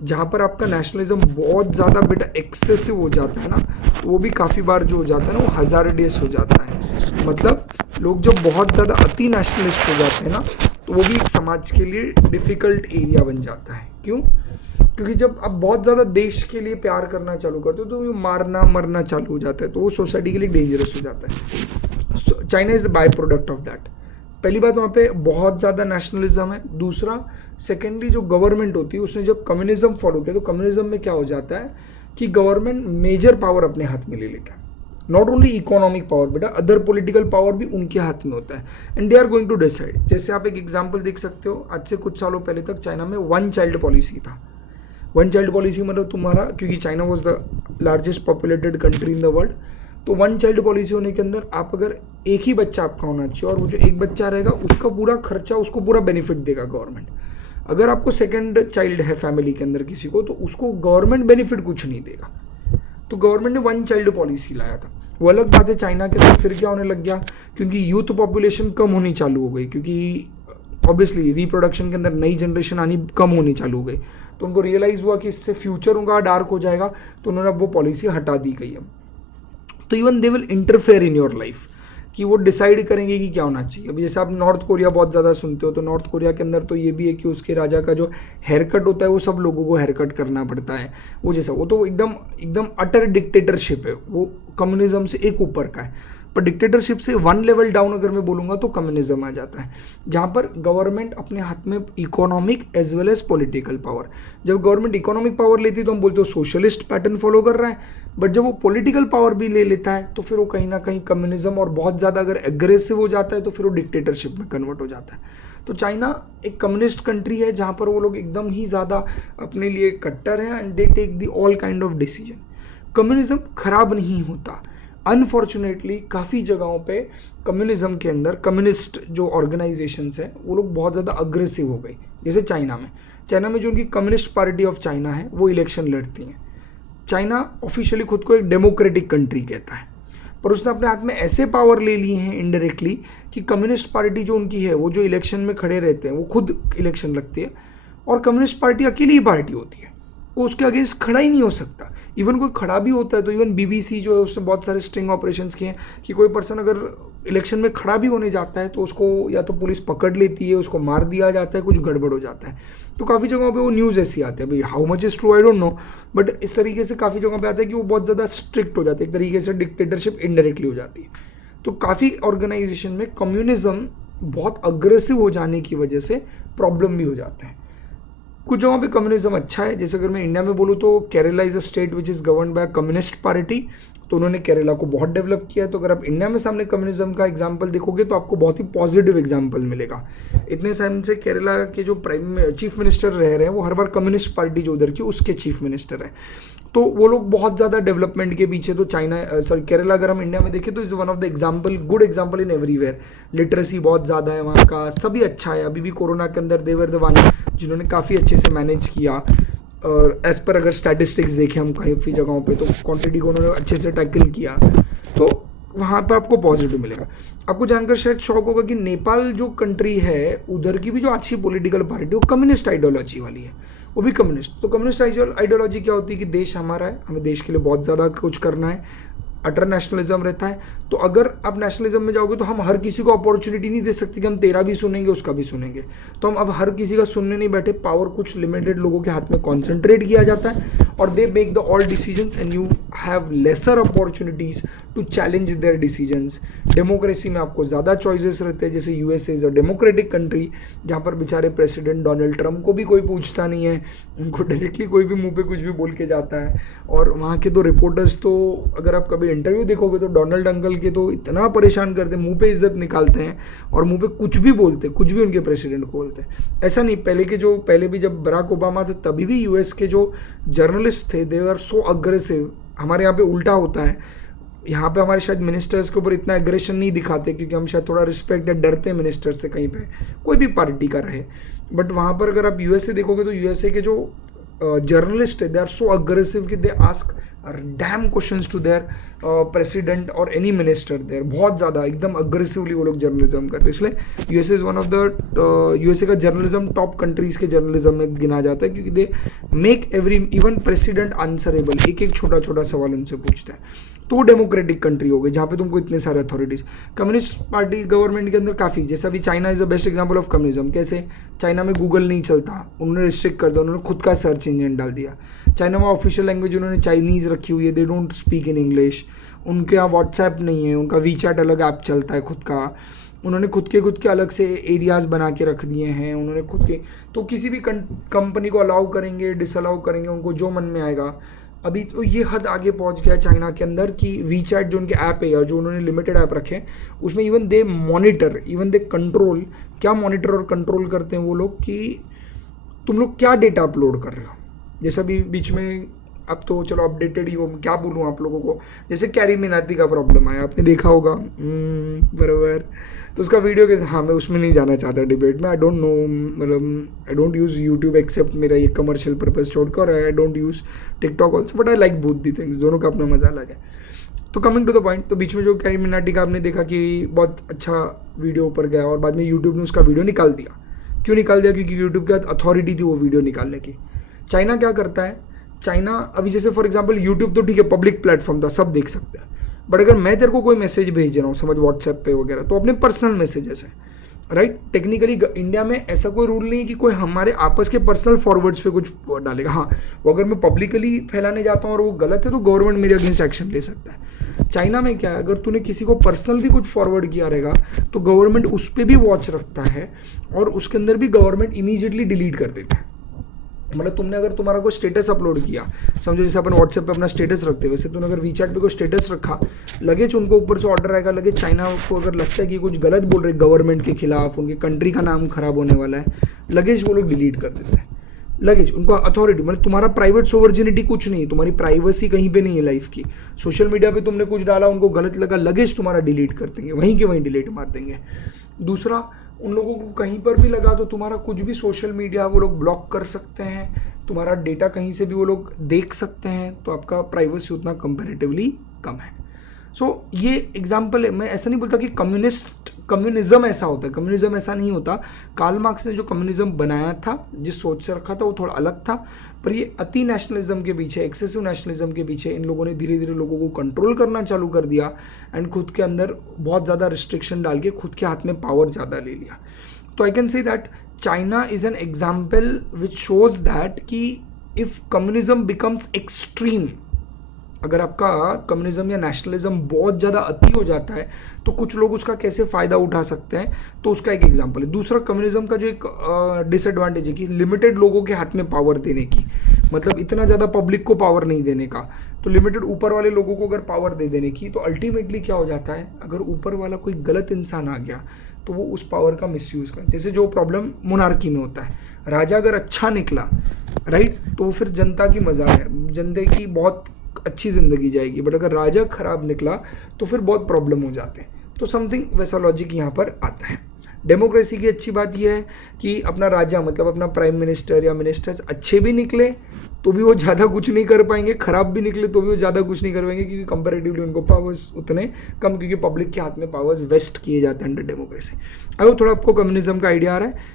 जहाँ पर आपका नेशनलिज्म बहुत ज़्यादा बेटा एक्सेसिव हो जाता है ना, तो वो भी काफ़ी बार जो हो जाता है ना वो हज़ार्डियस हो जाता है। मतलब लोग जब बहुत ज़्यादा अति नेशनलिस्ट हो जाते हैं ना, तो वो भी एक समाज के लिए डिफ़िकल्ट एरिया बन जाता है। क्यों? क्योंकि जब आप बहुत ज़्यादा देश के लिए प्यार करना चालू करते हो तो वो मारना मरना चालू हो जाता है, तो वो सोसाइटी के लिए डेंजरस हो जाता है। China is a by product of that. पहली बात, वहाँ पे बहुत ज़्यादा नेशनलिज्म है। दूसरा, सेकेंडली जो गवर्नमेंट होती है उसने जब कम्युनिज्म फॉलो किया, तो कम्युनिज्म में क्या हो जाता है कि गवर्नमेंट मेजर पावर अपने हाथ में ले लेता है। नॉट ओनली इकोनॉमिक पावर बेटा, अदर पॉलिटिकल पावर भी उनके हाथ में होता है, and they are going to decide. जैसे आप एक एग्जाम्पल देख सकते हो, आज से कुछ सालों पहले तक चाइना में वन चाइल्ड पॉलिसी था। वन चाइल्ड पॉलिसी मतलब तुम्हारा, क्योंकि China was the largest populated country in the world, तो वन चाइल्ड पॉलिसी होने के अंदर आप अगर एक ही बच्चा आपका होना चाहिए, और वो जो एक बच्चा रहेगा उसका पूरा खर्चा, उसको पूरा बेनिफिट देगा गवर्नमेंट। अगर आपको सेकंड चाइल्ड है फैमिली के अंदर किसी को, तो उसको गवर्नमेंट बेनिफिट कुछ नहीं देगा। तो गवर्नमेंट ने वन चाइल्ड पॉलिसी लाया था। वो अलग बात है, चाइना के अंदर फिर क्या होने लग गया, क्योंकि यूथ पॉपुलेशन कम होनी चालू हो गई, क्योंकि ऑब्वियसली रिप्रोडक्शन के अंदर नई जनरेशन आनी कम होनी चालू हो गई, तो उनको रियलाइज़ हुआ कि इससे फ्यूचर उनका डार्क हो जाएगा, तो उन्होंने अब वो पॉलिसी हटा दी गई। अब तो even they will interfere in your life, कि वो डिसाइड करेंगे कि क्या होना चाहिए। अभी जैसे आप नॉर्थ कोरिया बहुत ज़्यादा सुनते हो, तो नॉर्थ कोरिया के अंदर तो ये भी है कि उसके राजा का जो हेयर कट होता है वो सब लोगों को हेयर कट करना पड़ता है। वो जैसा, वो तो एकदम एकदम अटर डिक्टेटरशिप है, वो कम्युनिज्म से एक ऊपर का है। पर डिक्टेटरशिप से वन लेवल डाउन अगर मैं बोलूँगा तो कम्युनिज्म आ जाता है, जहाँ पर गवर्नमेंट अपने हाथ में economic as well as political power. जब गवर्नमेंट इकोनॉमिक पावर लेती है तो हम बोलते हो सोशलिस्ट पैटर्न फॉलो कर रहा है, बट जब वो पॉलिटिकल पावर भी ले लेता है तो फिर वो कहीं ना कहीं कम्युनिज्म, और बहुत ज़्यादा अगर एग्रेसिव हो जाता है तो फिर वो डिक्टेटरशिप में कन्वर्ट हो जाता है। तो चाइना एक कम्युनिस्ट कंट्री है जहाँ पर वो लोग एकदम ही ज़्यादा अपने लिए कट्टर हैं and they take the all kind of decision. Communism खराब नहीं होता, अनफॉर्चुनेटली काफ़ी जगहों पे कम्युनिज्म के अंदर कम्युनिस्ट जो ऑर्गेनाइजेशंस हैं वो लोग बहुत ज़्यादा अग्रेसिव हो गए। जैसे चाइना में जो उनकी कम्युनिस्ट पार्टी ऑफ चाइना है वो इलेक्शन लड़ती हैं। चाइना ऑफिशियली खुद को एक डेमोक्रेटिक कंट्री कहता है, पर उसने अपने हाथ में ऐसे पावर ले लिए हैं इनडायरेक्टली कि कम्युनिस्ट पार्टी जो उनकी है वो जो इलेक्शन में खड़े रहते हैं वो खुद इलेक्शन लगती है, और कम्युनिस्ट पार्टी अकेली ही पार्टी होती है, वो उसके अगेंस्ट खड़ा ही नहीं हो सकता। इवन कोई खड़ा भी होता है तो इवन बीबीसी जो है उसने बहुत सारे स्ट्रिंग ऑपरेशंस किए हैं कि कोई पर्सन अगर इलेक्शन में खड़ा भी होने जाता है तो उसको या तो पुलिस पकड़ लेती है, उसको मार दिया जाता है, कुछ गड़बड़ हो जाता है। तो काफ़ी जगहों पे वो न्यूज़ ऐसी आती है, भाई how much is true I don't no, but इस तरीके से काफ़ी जगहों पे आता है कि वो बहुत ज़्यादा स्ट्रिक्ट हो जाते हैं, एक तरीके से डिक्टेटरशिप इनडायरेक्टली हो जाती है। तो काफ़ी ऑर्गेनाइजेशन में कम्युनिज्म बहुत अग्रेसिव हो जाने की वजह से प्रॉब्लम भी हो जाते हैं। कुछ जगहों पे कम्युनिज्म अच्छा है, जैसे अगर मैं इंडिया में बोलूँ तो Kerala is a state which is govern by communist party, तो उन्होंने केरला को बहुत डेवलप किया है। तो अगर आप इंडिया में सामने कम्युनिज्म का एग्जाम्पल देखोगे तो आपको बहुत ही पॉजिटिव एग्जाम्पल मिलेगा। इतने टाइम से केरला के जो चीफ मिनिस्टर रह रहे हैं वो हर बार कम्युनिस्ट पार्टी जो उधर की उसके चीफ मिनिस्टर है, तो वो लोग बहुत ज़्यादा डेवलपमेंट के पीछे। तो केरला अगर हम इंडिया में देखें तो is one of the example, good example in everywhere. Literacy बहुत ज़्यादा है वहाँ का, सभी अच्छा है। अभी भी कोरोना के अंदर देवर द वन जिन्होंने काफ़ी अच्छे से मैनेज किया, और एज़ पर अगर स्टैटिस्टिक्स देखें हम काफ़ी जगहों पे तो क्वांटिटी को उन्होंने अच्छे से टैकल किया, तो वहाँ पर आपको पॉजिटिव मिलेगा। आपको जानकर शायद शौक होगा कि नेपाल जो कंट्री है उधर की भी जो अच्छी पॉलिटिकल पार्टी वो कम्युनिस्ट आइडियोलॉजी वाली है, वो भी कम्युनिस्ट। तो कम्युनिस्ट आइडियोलॉजी क्या होती है कि देश हमारा है, हमें देश के लिए बहुत ज़्यादा कुछ करना है, अटर नेशनलिज्म रहता है। तो अगर आप नेशनलिज्म में जाओगे तो हम हर किसी को अपॉर्चुनिटी नहीं दे सकते कि हम तेरा भी सुनेंगे उसका भी सुनेंगे, तो हम अब हर किसी का सुनने नहीं बैठे, पावर कुछ लिमिटेड लोगों के हाथ में कॉन्सेंट्रेट किया जाता है और they make the all decisions and you have lesser opportunities to challenge their decisions. Democracy में आपको ज़्यादा चॉइसेस रहते हैं, जैसे USA is a democratic country जहाँ पर बेचारे प्रेसिडेंट डोनाल्ड ट्रंप को भी कोई पूछता नहीं है, उनको डायरेक्टली कोई भी मुंह पे कुछ भी बोल के जाता है। और वहाँ के तो रिपोर्टर्स तो अगर आप कभी इंटरव्यू देखोगे तो डोनाल्ड अंकल के तो इतना परेशान करते हैं, मुंह पे इज्जत निकालते हैं और मुंह पे कुछ भी बोलते, कुछ भी उनके प्रेसिडेंट को बोलते हैं। ऐसा नहीं, पहले भी जब बराक ओबामा थे तभी भी यूएस के जो जर्नलिस्ट थे दे आर सो अग्रेसिव। हमारे यहाँ पे उल्टा होता है, यहाँ पे हमारे शायद मिनिस्टर्स के ऊपर इतना एग्रेशन नहीं दिखाते क्योंकि हम शायद थोड़ा रिस्पेक्ट या डरते हैं मिनिस्टर से, कहीं पे कोई भी पार्टी का रहे। बट वहाँ पर अगर आप यूएसए देखोगे तो यूएसए के जो जर्नलिस्ट है दे आर सो अग्रेसिव कि they ask damn questions to their president और एनी मिनिस्टर देयर, बहुत ज़्यादा एकदम अग्रेसिवली वो लोग जर्नलिज्म करते हैं। इसलिए USA is one of the USA का जर्नलिज्म टॉप कंट्रीज़ के जर्नलिज्म में गिना जाता है क्योंकि they make every even president answerable, एक एक छोटा छोटा सवाल उनसे पूछते हैं। तो डेमोक्रेटिक कंट्री हो गई जहाँ पे तुमको इतने सारे अथॉरिटीज़। कम्युनिस्ट पार्टी गवर्नमेंट के अंदर काफ़ी, जैसा अभी China is the best example of communism. कैसे चाइना में गूगल नहीं चलता, उन्होंने रिस्ट्रिक्ट कर दिया, उन्होंने खुद का सर्च इंजन डाल दिया। चाइना में ऑफिशियल लैंग्वेज उन्होंने चाइनीज़ रखी हुई है, they don't speak in English. उनके यहाँ व्हाट्सएप नहीं है, उनका वीचैट अलग ऐप चलता है खुद का। उन्होंने खुद के अलग से एरियाज़ बना के रख दिए हैं उन्होंने खुद के। तो किसी भी कंपनी को अलाउ करेंगे, डिसअलाउ करेंगे, उनको जो मन में आएगा। अभी तो ये हद आगे पहुंच गया चाइना के अंदर कि वीचैट जो उनके ऐप है या जो उन्होंने लिमिटेड ऐप रखे उसमें even they monitor, even they control. क्या मॉनिटर और कंट्रोल करते हैं वो लोग कि तुम लोग क्या डेटा अपलोड कर रहे हो। जैसे अभी बीच में, अब तो चलो अपडेटेड ही हो, क्या बोलूँ आप लोगों को, जैसे कैरी मिनाटी का प्रॉब्लम आया, आपने देखा होगा बराबर। तो उसका वीडियो के, हाँ मैं उसमें नहीं जाना चाहता डिबेट में, आई डोंट नो, मतलब I don't use YouTube except मेरा ये कमर्शियल पर्पज़ छोड़कर, I don't use TikTok also, but I like both the things, दोनों का अपना मजा अलग है। तो कमिंग टू द पॉइंट, तो बीच में जो कैरी मिनाटी का आपने देखा कि बहुत अच्छा वीडियो ऊपर गया और बाद में यूट्यूब ने उसका वीडियो निकाल दिया। क्यों निकाल दिया? क्योंकि यूट्यूब के हाथ अथॉरिटी थी वो वीडियो निकालने की। चाइना क्या करता है, चाइना अभी जैसे फॉर एग्जांपल यूट्यूब तो ठीक है पब्लिक प्लेटफॉर्म था, सब देख सकते हैं, बट अगर मैं तेरे को कोई मैसेज भेज रहा हूँ समझ व्हाट्सएप पे वगैरह, तो अपने पर्सनल मैसेजेस है, राइट। टेक्निकली इंडिया में ऐसा कोई रूल नहीं है कि कोई हमारे आपस के पर्सनल फॉरवर्ड्स पे कुछ डालेगा। हाँ, वो अगर मैं पब्लिकली फैलाने जाता हूँ और वो गलत है तो गवर्नमेंट मेरे अगेंस्ट एक्शन ले सकता है। चाइना में क्या है, अगर तूने किसी को पर्सनल भी कुछ फॉरवर्ड किया रहेगा तो गवर्नमेंट उस पर भी वॉच रखता है और उसके अंदर भी गवर्नमेंट इमीडिएटली डिलीट कर देता है। मतलब तुमने अगर तुम्हारा कोई स्टेटस अपलोड किया, समझो जैसे अपन व्हाट्सएप पे अपना स्टेटस रखते हैं, वैसे तूने अगर वीचैट पे कोई स्टेटस रखा, लगेज उनको ऊपर से ऑर्डर आएगा, लगेज चाइना को अगर लगता है कि कुछ गलत बोल रहे गवर्नमेंट के खिलाफ, उनके कंट्री का नाम खराब होने वाला है, लगेज वो लोग डिलीट कर देते हैं। लगेज उनको अथॉरिटी, मतलब तुम्हारा प्राइवेट सोवर्जिनिटी कुछ नहीं है, तुम्हारी प्राइवेसी कहीं पे नहीं है लाइफ की। सोशल मीडिया पे तुमने कुछ डाला, उनको गलत लगा, लगेज तुम्हारा डिलीट कर देंगे, वहीं के वहीं डिलीट मार देंगे। दूसरा, उन लोगों को कहीं पर भी लगा तो तुम्हारा कुछ भी सोशल मीडिया वो लोग ब्लॉक कर सकते हैं, तुम्हारा डेटा कहीं से भी वो लोग देख सकते हैं, तो आपका प्राइवेसी उतना कंपैरेटिवली कम है। सो ये एग्जाम्पल है। मैं ऐसा नहीं बोलता कि कम्युनिज्म ऐसा होता है, कम्युनिज्म ऐसा नहीं होता। कार्ल मार्क्स ने जो कम्युनिज्म बनाया था, जिस सोच से रखा था, वो थोड़ा अलग था, पर ये अति नेशनलिज्म के पीछे, एक्सेसिव नेशनलिज्म के पीछे इन लोगों ने धीरे धीरे लोगों को कंट्रोल करना चालू कर दिया एंड खुद के अंदर बहुत ज़्यादा रिस्ट्रिक्शन डाल के खुद के हाथ में पावर ज़्यादा ले लिया। तो I can say that China is an example which shows that कि इफ़ कम्युनिज्म बिकम्स एक्सट्रीम, अगर आपका कम्युनिज्म या नेशनलिज्म बहुत ज़्यादा अति हो जाता है तो कुछ लोग उसका कैसे फ़ायदा उठा सकते हैं, तो उसका एक एग्जांपल है। दूसरा, कम्युनिज्म का जो एक डिसएडवांटेज है कि लिमिटेड लोगों के हाथ में पावर देने की, मतलब इतना ज़्यादा पब्लिक को पावर नहीं देने का, तो लिमिटेड ऊपर वाले लोगों को अगर पावर दे देने की, तो अल्टीमेटली क्या हो जाता है, अगर ऊपर वाला कोई गलत इंसान आ गया तो वो उस पावर का मिसयूज़ कर, जैसे जो प्रॉब्लम मोनार्की में होता है, राजा अगर अच्छा निकला राइट, तो फिर जनता की मजा है, जनता की बहुत अच्छी ज़िंदगी जाएगी, बट अगर राजा खराब निकला तो फिर बहुत प्रॉब्लम हो जाते हैं। तो समथिंग वैसा लॉजिक यहाँ पर आता है। डेमोक्रेसी की अच्छी बात यह है कि अपना राजा, मतलब अपना प्राइम मिनिस्टर या मिनिस्टर्स अच्छे भी निकले तो भी वो ज़्यादा कुछ नहीं कर पाएंगे, खराब भी निकले तो भी वो ज़्यादा कुछ नहीं कर पाएंगे, क्योंकि कंपैरेटिवली उनको पावर्स उतने कम, क्योंकि पब्लिक के हाथ में पावर्स वेस्ट किए जाते हैं अंडर डेमोक्रेसी। अब थोड़ा आपको कम्युनिज्म का आइडिया आ रहा है।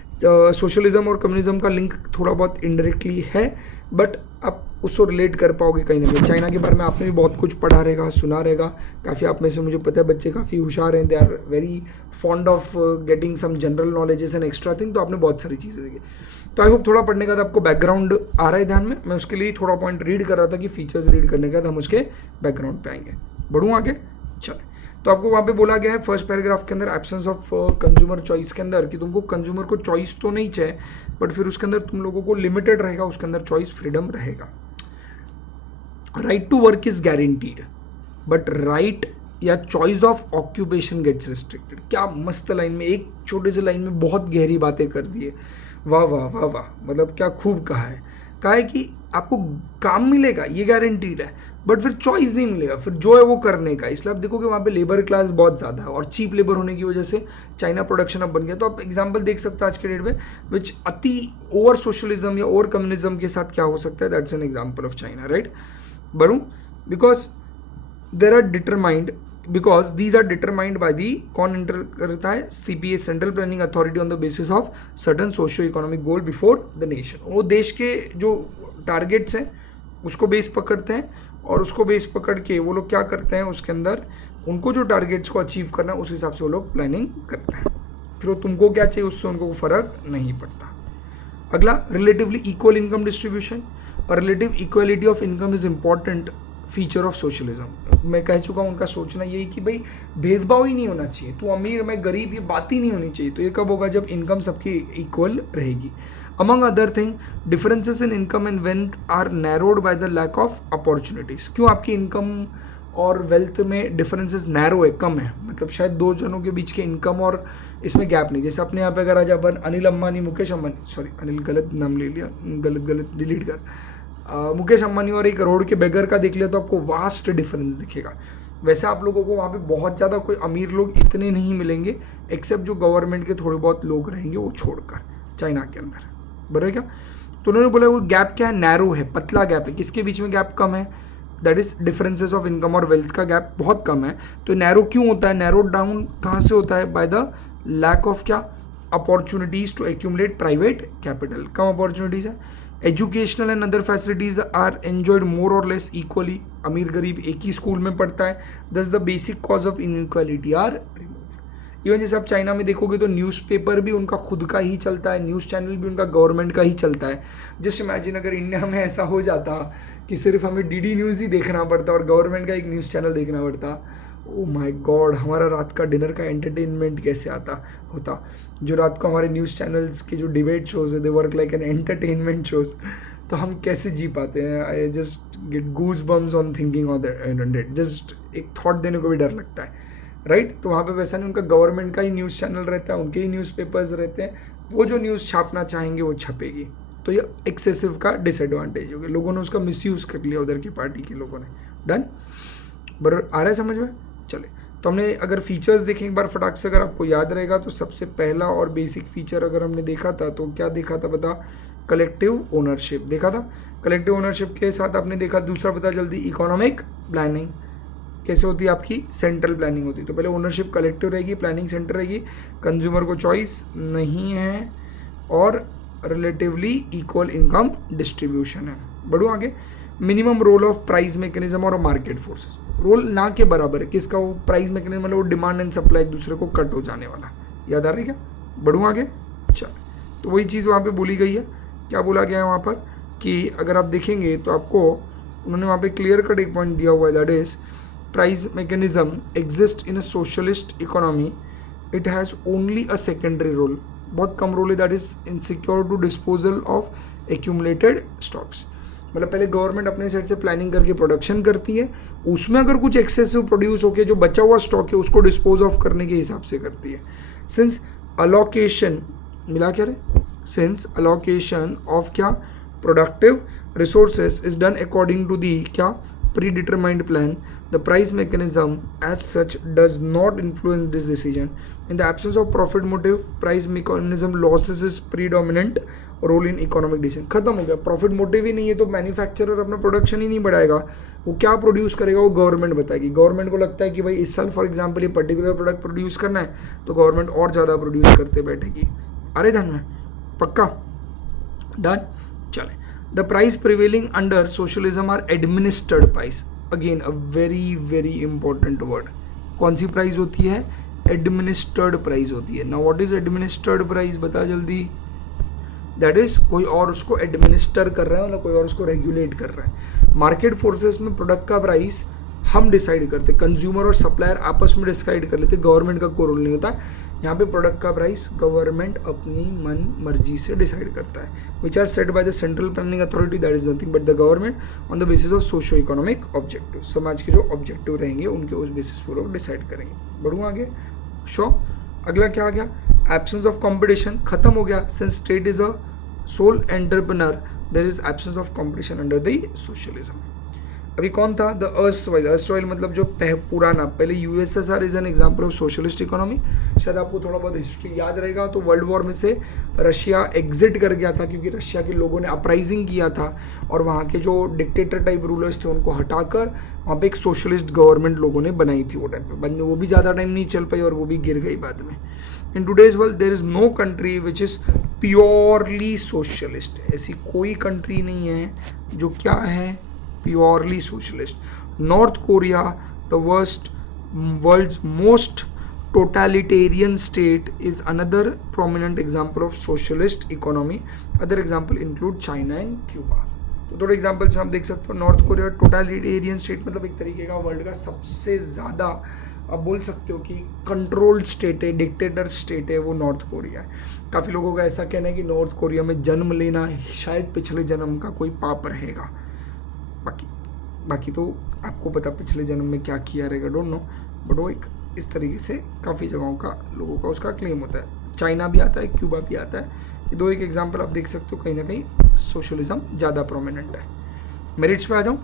सोशलिज्म और कम्युनिज्म का लिंक थोड़ा बहुत इनडायरेक्टली है, बट आप उसको रिलेट कर पाओगे कहीं ना कहीं। चाइना के बारे में आपने भी बहुत कुछ पढ़ा रहेगा, सुना रहेगा, काफ़ी आप में से मुझे पता है बच्चे काफ़ी होशियार हैं, they are very fond of getting some general knowledges and extra thing, तो आपने बहुत सारी चीज़ें देखी। तो आई होप थोड़ा पढ़ने के बाद आपको बैकग्राउंड आ रहा है ध्यान में। मैं उसके लिए थोड़ा पॉइंट रीड कर रहा था कि फीचर्स रीड करने के बाद हम उसके बैकग्राउंड पे आएंगे। बढ़ूँ आगे, चले। तो आपको वहाँ पे बोला गया है फर्स्ट पैराग्राफ के अंदर, एब्सेंस ऑफ कंज्यूमर चॉइस के अंदर, कि तुमको कंज्यूमर को चॉइस तो नहीं चाहिए, बट फिर उसके अंदर तुम लोगों को लिमिटेड रहेगा, उसके अंदर चॉइस फ्रीडम रहेगा। Right to work is guaranteed, but right या choice of occupation gets restricted. क्या मस्त लाइन में, एक छोटे से लाइन में बहुत गहरी बातें कर दी है। वाह वाह वाह वाह, मतलब क्या खूब कहा है। कहा है कि आपको काम मिलेगा, ये गारंटीड है, बट फिर चॉइस नहीं मिलेगा, फिर जो है वो करने का। इसलिए आप देखोगे वहाँ पे लेबर क्लास बहुत ज़्यादा है, और चीप लेबर होने की वजह से चाइना प्रोडक्शन अब बन गया। तो आप एग्जांपल देख सकते हो आज के डेट में, विच अति ओवर सोशलिज्म या ओवर कम्युनिज्म के साथ क्या हो सकता है। That's an example of China, right. बढ़ूँ, because there are determined, because these are determined by the, कौन इंटर करता है, CPA, central planning authority, on the basis of certain socio economic goal before the nation. वो देश के जो targets हैं उसको बेस पकड़ते हैं, और उसको बेस पकड़ के वो लोग क्या करते हैं, उसके अंदर उनको जो टारगेट्स को अचीव करना है उस हिसाब से वो लोग प्लानिंग करते हैं। फिर वो तुमको क्या चाहिए उससे उनको फर्क नहीं पड़ता। अगला, रिलेटिवली इक्वल इनकम डिस्ट्रीब्यूशन और relative equality of income is important feature of socialism. मैं कह चुका हूँ, उनका सोचना यही कि भाई भेदभाव ही नहीं होना चाहिए, तू अमीर मैं गरीब, ये बात ही नहीं होनी चाहिए। तो ये कब होगा, जब इनकम सबकी इक्वल रहेगी। Among other thing, differences in income and wealth are narrowed by the lack of opportunities। क्यों आपकी इनकम और वेल्थ में डिफरेंसेस नैरो है, कम है, मतलब शायद दो जनों के बीच के इनकम और इसमें गैप नहीं। जैसे अपने यहाँ पे अगर आज अपन अनिल अंबानी, मुकेश अंबानी, सॉरी अनिल गलत नाम ले लिया, गलत डिलीट कर, मुकेश अंबानी और एक करोड़ के बेगर का देख लिया तो आपको वास्ट डिफरेंस दिखेगा। वैसे आप लोगों को वहाँ पे बहुत ज़्यादा कोई अमीर लोग इतने नहीं मिलेंगे, एक्सेप्ट जो गवर्नमेंट के थोड़े बहुत लोग रहेंगे वो छोड़कर, चाइना के अंदर, बराबर क्या। तो उन्होंने बोला वो गैप क्या है, नैरो है, पतला गैप है। किसके बीच में गैप कम है, that is differences of income और वेल्थ का गैप बहुत कम है। तो नैरो क्यों होता है, नैरो डाउन कहाँ से होता है, बाय द लैक ऑफ क्या, opportunities to accumulate private capital. कम अपॉर्चुनिटीज है। Educational and other facilities are enjoyed more or less equally. अमीर गरीब एक ही स्कूल में पढ़ता है, thus the basic cause of inequality are remove. Even जैसे आप चाइना में देखोगे तो न्यूज़पेपर भी उनका खुद का ही चलता है, न्यूज़ चैनल भी उनका गवर्नमेंट का ही चलता है। जस्ट इमेजिन अगर इंडिया में ऐसा हो जाता कि सिर्फ हमें DD न्यूज़ ही देखना पड़ता और गवर्नमेंट का एक न्यूज़ चैनल देखना पड़ता, ओ माय गॉड, हमारा रात का डिनर का एंटरटेनमेंट कैसे होता। जो रात को हमारे न्यूज़ चैनल्स के जो डिबेट शोज है, they work like an entertainment shows, तो हम कैसे जी पाते हैं। I just get goose bumps on thinking on that, just एक थॉट देने को भी डर लगता है, राइट। तो वहाँ पे वैसा नहीं, उनका गवर्नमेंट का ही न्यूज़ चैनल रहता है, उनके ही न्यूज़पेपर्स रहते हैं, वो जो न्यूज़ छापना चाहेंगे वो छपेगी। तो ये एक्सेसिव का डिसएडवांटेज हो गया, लोगों ने उसका मिसयूज़ कर लिया उधर की पार्टी के लोगों ने। डन, बराबर आ रहा है समझ में। चले, तो हमने अगर फीचर्स देखें एक बार फटाक से, अगर आपको याद रहेगा तो सबसे पहला और बेसिक फीचर अगर हमने देखा था तो क्या देखा था बता, कलेक्टिव ओनरशिप देखा था। कलेक्टिव ओनरशिप के साथ आपने देखा दूसरा बता जल्दी, इकोनॉमिक प्लानिंग कैसे होती है आपकी, सेंट्रल प्लानिंग होती है। तो पहले ओनरशिप कलेक्टिव रहेगी, प्लानिंग सेंटर रहेगी, कंज्यूमर को चॉइस नहीं है, और रिलेटिवली इक्वल इनकम डिस्ट्रीब्यूशन है। बढ़ो आगे, minimum role of price mechanism और मार्केट फोर्सेस, रोल ना के बराबर है किसका, वो प्राइस मैकेनिज्म मतलब वो डिमांड एंड सप्लाई एक दूसरे को कट हो जाने वाला, याद आ रहा है क्या। बढ़ूँ आगे, चल, तो वही चीज़ वहाँ पे बोली गई है। क्या बोला गया है वहाँ पर कि अगर आप देखेंगे तो आपको उन्होंने वहाँ पे क्लियर कट एक पॉइंट दिया हुआ है, that is price mechanism exist in a socialist economy, it has only a secondary role, बहुत कम रोल है, that is insecure to disposal of accumulated stocks. मतलब पहले गवर्नमेंट अपने साइड से प्लानिंग करके प्रोडक्शन करती है, उसमें अगर कुछ एक्सेसिव प्रोड्यूस होके जो बचा हुआ स्टॉक है उसको डिस्पोज ऑफ करने के हिसाब से करती है। सिंस अलोकेशन मिला क्या रहे, सिंस अलोकेशन ऑफ क्या productive resources is done according to the क्या predetermined plan, the price mechanism as such does not influence this decision. In the absence of profit motive, price mechanism loses its predominant role in economic decision. खत्म हो गया, profit motive ही नहीं है तो manufacturer अपना production ही नहीं बढ़ाएगा, वो क्या प्रोड्यूस करेगा वो गवर्नमेंट बताएगी। गवर्नमेंट को लगता है कि भाई इस साल फॉर एग्जांपल ये पर्टिकुलर प्रोडक्ट प्रोड्यूस करना है तो गवर्नमेंट और ज़्यादा प्रोड्यूस करते बैठेगी। अरे ध्यान में, पक्का डन। चले, the price prevailing under socialism are administered price, again a very important word। कौन सी प्राइस होती है, administered प्राइस होती है। now what is administered price बता जल्दी, दैट इज कोई और उसको एडमिनिस्टर कर रहा है, मतलब कोई और उसको रेगुलेट कर रहा है। मार्केट फोर्सेस में प्रोडक्ट का प्राइस हम डिसाइड करते, कंज्यूमर और सप्लायर आपस में डिसाइड कर लेते, गवर्नमेंट का कोई रोल नहीं होता। यहाँ पे प्रोडक्ट का प्राइस गवर्नमेंट अपनी मन मर्जी से डिसाइड करता है, which are set by the central planning authority, that is nothing but the government on the basis of socio economic objective. समाज के जो ऑब्जेक्टिव रहेंगे उनके उस बेसिस पर लोग डिसाइड करेंगे। बढ़ूँ आगे, शो अगला क्या आ गया, एब्सेंस ऑफ कॉम्पिटिशन खत्म हो गया, since state is a sole entrepreneur there is absence of competition under the socialism. अभी कौन था, द अर्स्टवाइल मतलब जो पुराना, पहले USSR is an example of socialist economy. शायद आपको थोड़ा बहुत हिस्ट्री याद रहेगा तो वर्ल्ड वॉर में से रशिया एग्जिट कर गया था क्योंकि रशिया के लोगों ने अपराइजिंग किया था और वहाँ के जो डिक्टेटर टाइप रूलर्स थे उनको हटाकर वहाँ पे एक सोशलिस्ट गवर्नमेंट लोगों ने बनाई थी वो टाइम पे, वो भी ज़्यादा टाइम नहीं चल पाई और वो भी गिर गई बाद में। In today's world there is no country which is purely socialist, ऐसी कोई कंट्री नहीं है जो क्या है purely socialist. North Korea the world's most totalitarian state is another prominent example of socialist economy. Other example include China and Cuba. तो थोड़े examples में आप देख सकते हो, नॉर्थ कोरिया टोटलिटेरियन स्टेट मतलब एक तरीके का वर्ल्ड का सबसे ज़्यादा आप बोल सकते हो कि कंट्रोल्ड स्टेट है, डिक्टेटर स्टेट है वो नॉर्थ कोरिया है। काफ़ी लोगों का ऐसा कहना है कि नॉर्थ कोरिया में जन्म लेना शायद पिछले जन्म का कोई पाप रहेगा, बाकी तो आपको पता पिछले जन्म में क्या किया रहेगा, डोंट नो, बट वो एक इस तरीके से काफ़ी जगहों का लोगों का उसका क्लेम होता है। चाइना भी आता है, क्यूबा भी आता है, ये दो एक एग्जांपल आप देख सकते हो, कहीं ना कहीं सोशलिज्म ज़्यादा प्रोमिनेंट है। मेरिट्स पे आ जाऊँ,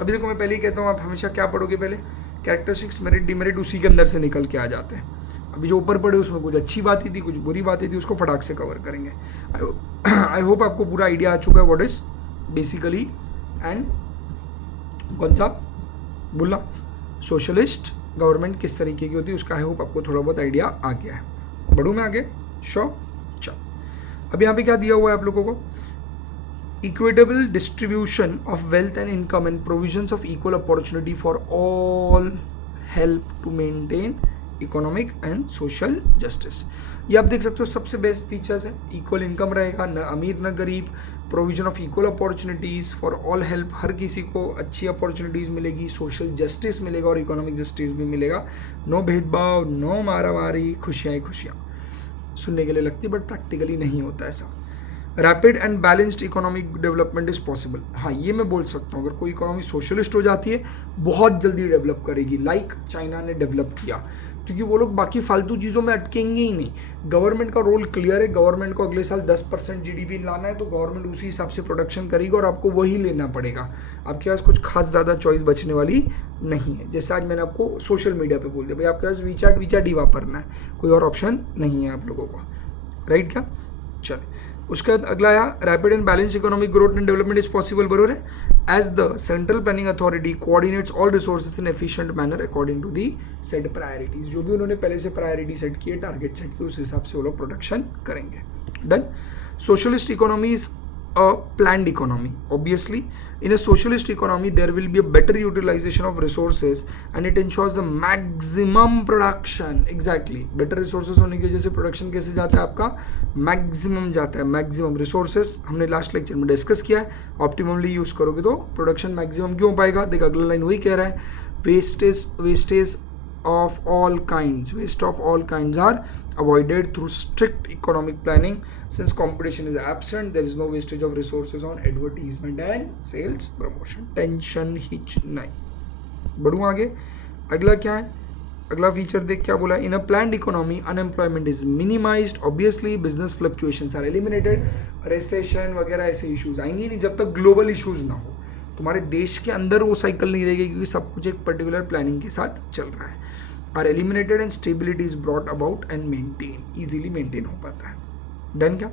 अभी देखो मैं पहले ही कहता हूँ आप हमेशा क्या पढ़ोगे, पहले कैरेक्टरिस्टिक्स मेरिट डिमेरिट उसी के अंदर से निकल के आ जाते हैं। अभी जो ऊपर पढ़े उसमें कुछ अच्छी बातें थी कुछ बुरी बातें थी, उसको फटाक से कवर करेंगे। आई होप आपको पूरा आइडिया आ चुका है व्हाट इज बेसिकली एंड कौन सा बोला सोशलिस्ट गवर्नमेंट किस तरीके की होती है उसका आई होप आपको थोड़ा बहुत आइडिया आ गया है। बढ़ूँ मैं आगे, श्योर। चल अब यहाँ पे क्या दिया हुआ है आप लोगों को, equitable distribution of wealth and income and provisions of equal opportunity for all help to maintain economic and social justice. ये आप देख सकते हो सबसे बेस्ट फीचर्स है। इक्वल इनकम रहेगा, न अमीर न गरीब, provision of equal opportunities for all help, हर किसी को अच्छी अपॉर्चुनिटीज़ मिलेगी, सोशल जस्टिस मिलेगा और इकोनॉमिक जस्टिस भी मिलेगा, नो भेदभाव, नो मारामारी, खुशियाँ ही खुशियाँ। सुनने के लिए लगती है बट प्रैक्टिकली नहीं होता ऐसा। Rapid and balanced economic development is possible. हाँ, ये मैं बोल सकता हूँ, अगर कोई इकोनॉमी सोशलिस्ट हो जाती है बहुत जल्दी डेवलप करेगी, लाइक चाइना ने डेवलप किया, क्योंकि वो लोग बाकी फालतू चीज़ों में अटकेंगे ही नहीं। गवर्नमेंट का रोल क्लियर है, गवर्नमेंट को अगले साल 10% जीडीपी लाना है तो गवर्नमेंट उसी हिसाब से प्रोडक्शन करेगी और आपको वही लेना पड़ेगा। आपके पास कुछ खास ज़्यादा चॉइस बचने वाली नहीं है। जैसे आज मैंने आपको सोशल मीडिया पे बोल दिया भाई आपके पास वीचैट ही वापरना है, कोई और ऑप्शन नहीं है आप लोगों को, राइट क्या? चले, उसके बाद अगला आया rapid and balance economic growth and development is possible, बरोबर है। As the central planning authority coordinates all resources in efficient manner according to the set priorities. जो भी उन्होंने पहले से प्रायोरिटी सेट की है, टारगेट सेट किए, उस हिसाब से वो लोग प्रोडक्शन करेंगे। Done. Socialist economy is a planned economy. Obviously, in a socialist economy, there will be a better utilization of resources and it ensures the maximum production. Exactly. Better resources होने की वजह से production कैसे जाता है आपका? Maximum जाता है. Maximum resources हमने last lecture में discuss किया है. Optimally use करोगे तो production maximum क्यों हो पाएगा? देख अगला line वही कह रहा है. Wastage of all kinds. Waste of all kinds are avoided through strict economic planning. Since competition is absent, there is no wastage of resources on advertisement and sales promotion. Tension hitch नहीं। बढ़ूँ आगे, अगला क्या है? अगला feature देख क्या बोला, in a planned economy unemployment is minimised, obviously business fluctuations are eliminated, recession वगैरह ऐसे इश्यूज आएंगे नहीं जब तक ग्लोबल इश्यूज ना हो। तुम्हारे देश के अंदर वो साइकिल नहीं रहेगी क्योंकि सब कुछ एक पर्टिकुलर प्लानिंग के साथ चल रहा है। Are eliminated and stability is brought about and maintain, easily maintain हो पाता है। डन क्या?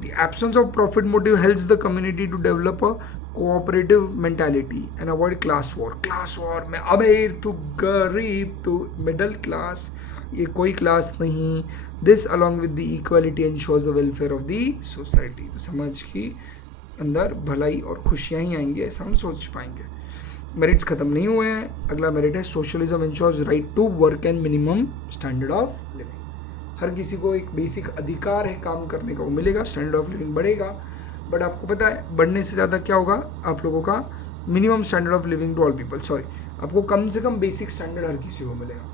The absence of profit motive helps the community to develop a cooperative mentality and avoid class war. Class war में अमीर तो गरीब तो middle class, ये कोई क्लास नहीं। This along with the equality ensures the welfare of the society. तो समाज की अंदर भलाई और खुशियाँ ही आएंगी, ऐसा हम सोच पाएंगे। मेरिट्स खत्म नहीं हुए हैं। अगला मेरिट है socialism ensures right to work and minimum standard of living. हर किसी को एक बेसिक अधिकार है काम करने का, वो मिलेगा, स्टैंडर्ड ऑफ लिविंग बढ़ेगा। बट आपको पता है बढ़ने से ज़्यादा क्या होगा आप लोगों का, minimum standard of living to all people, sorry, आपको कम से कम बेसिक स्टैंडर्ड हर किसी को मिलेगा।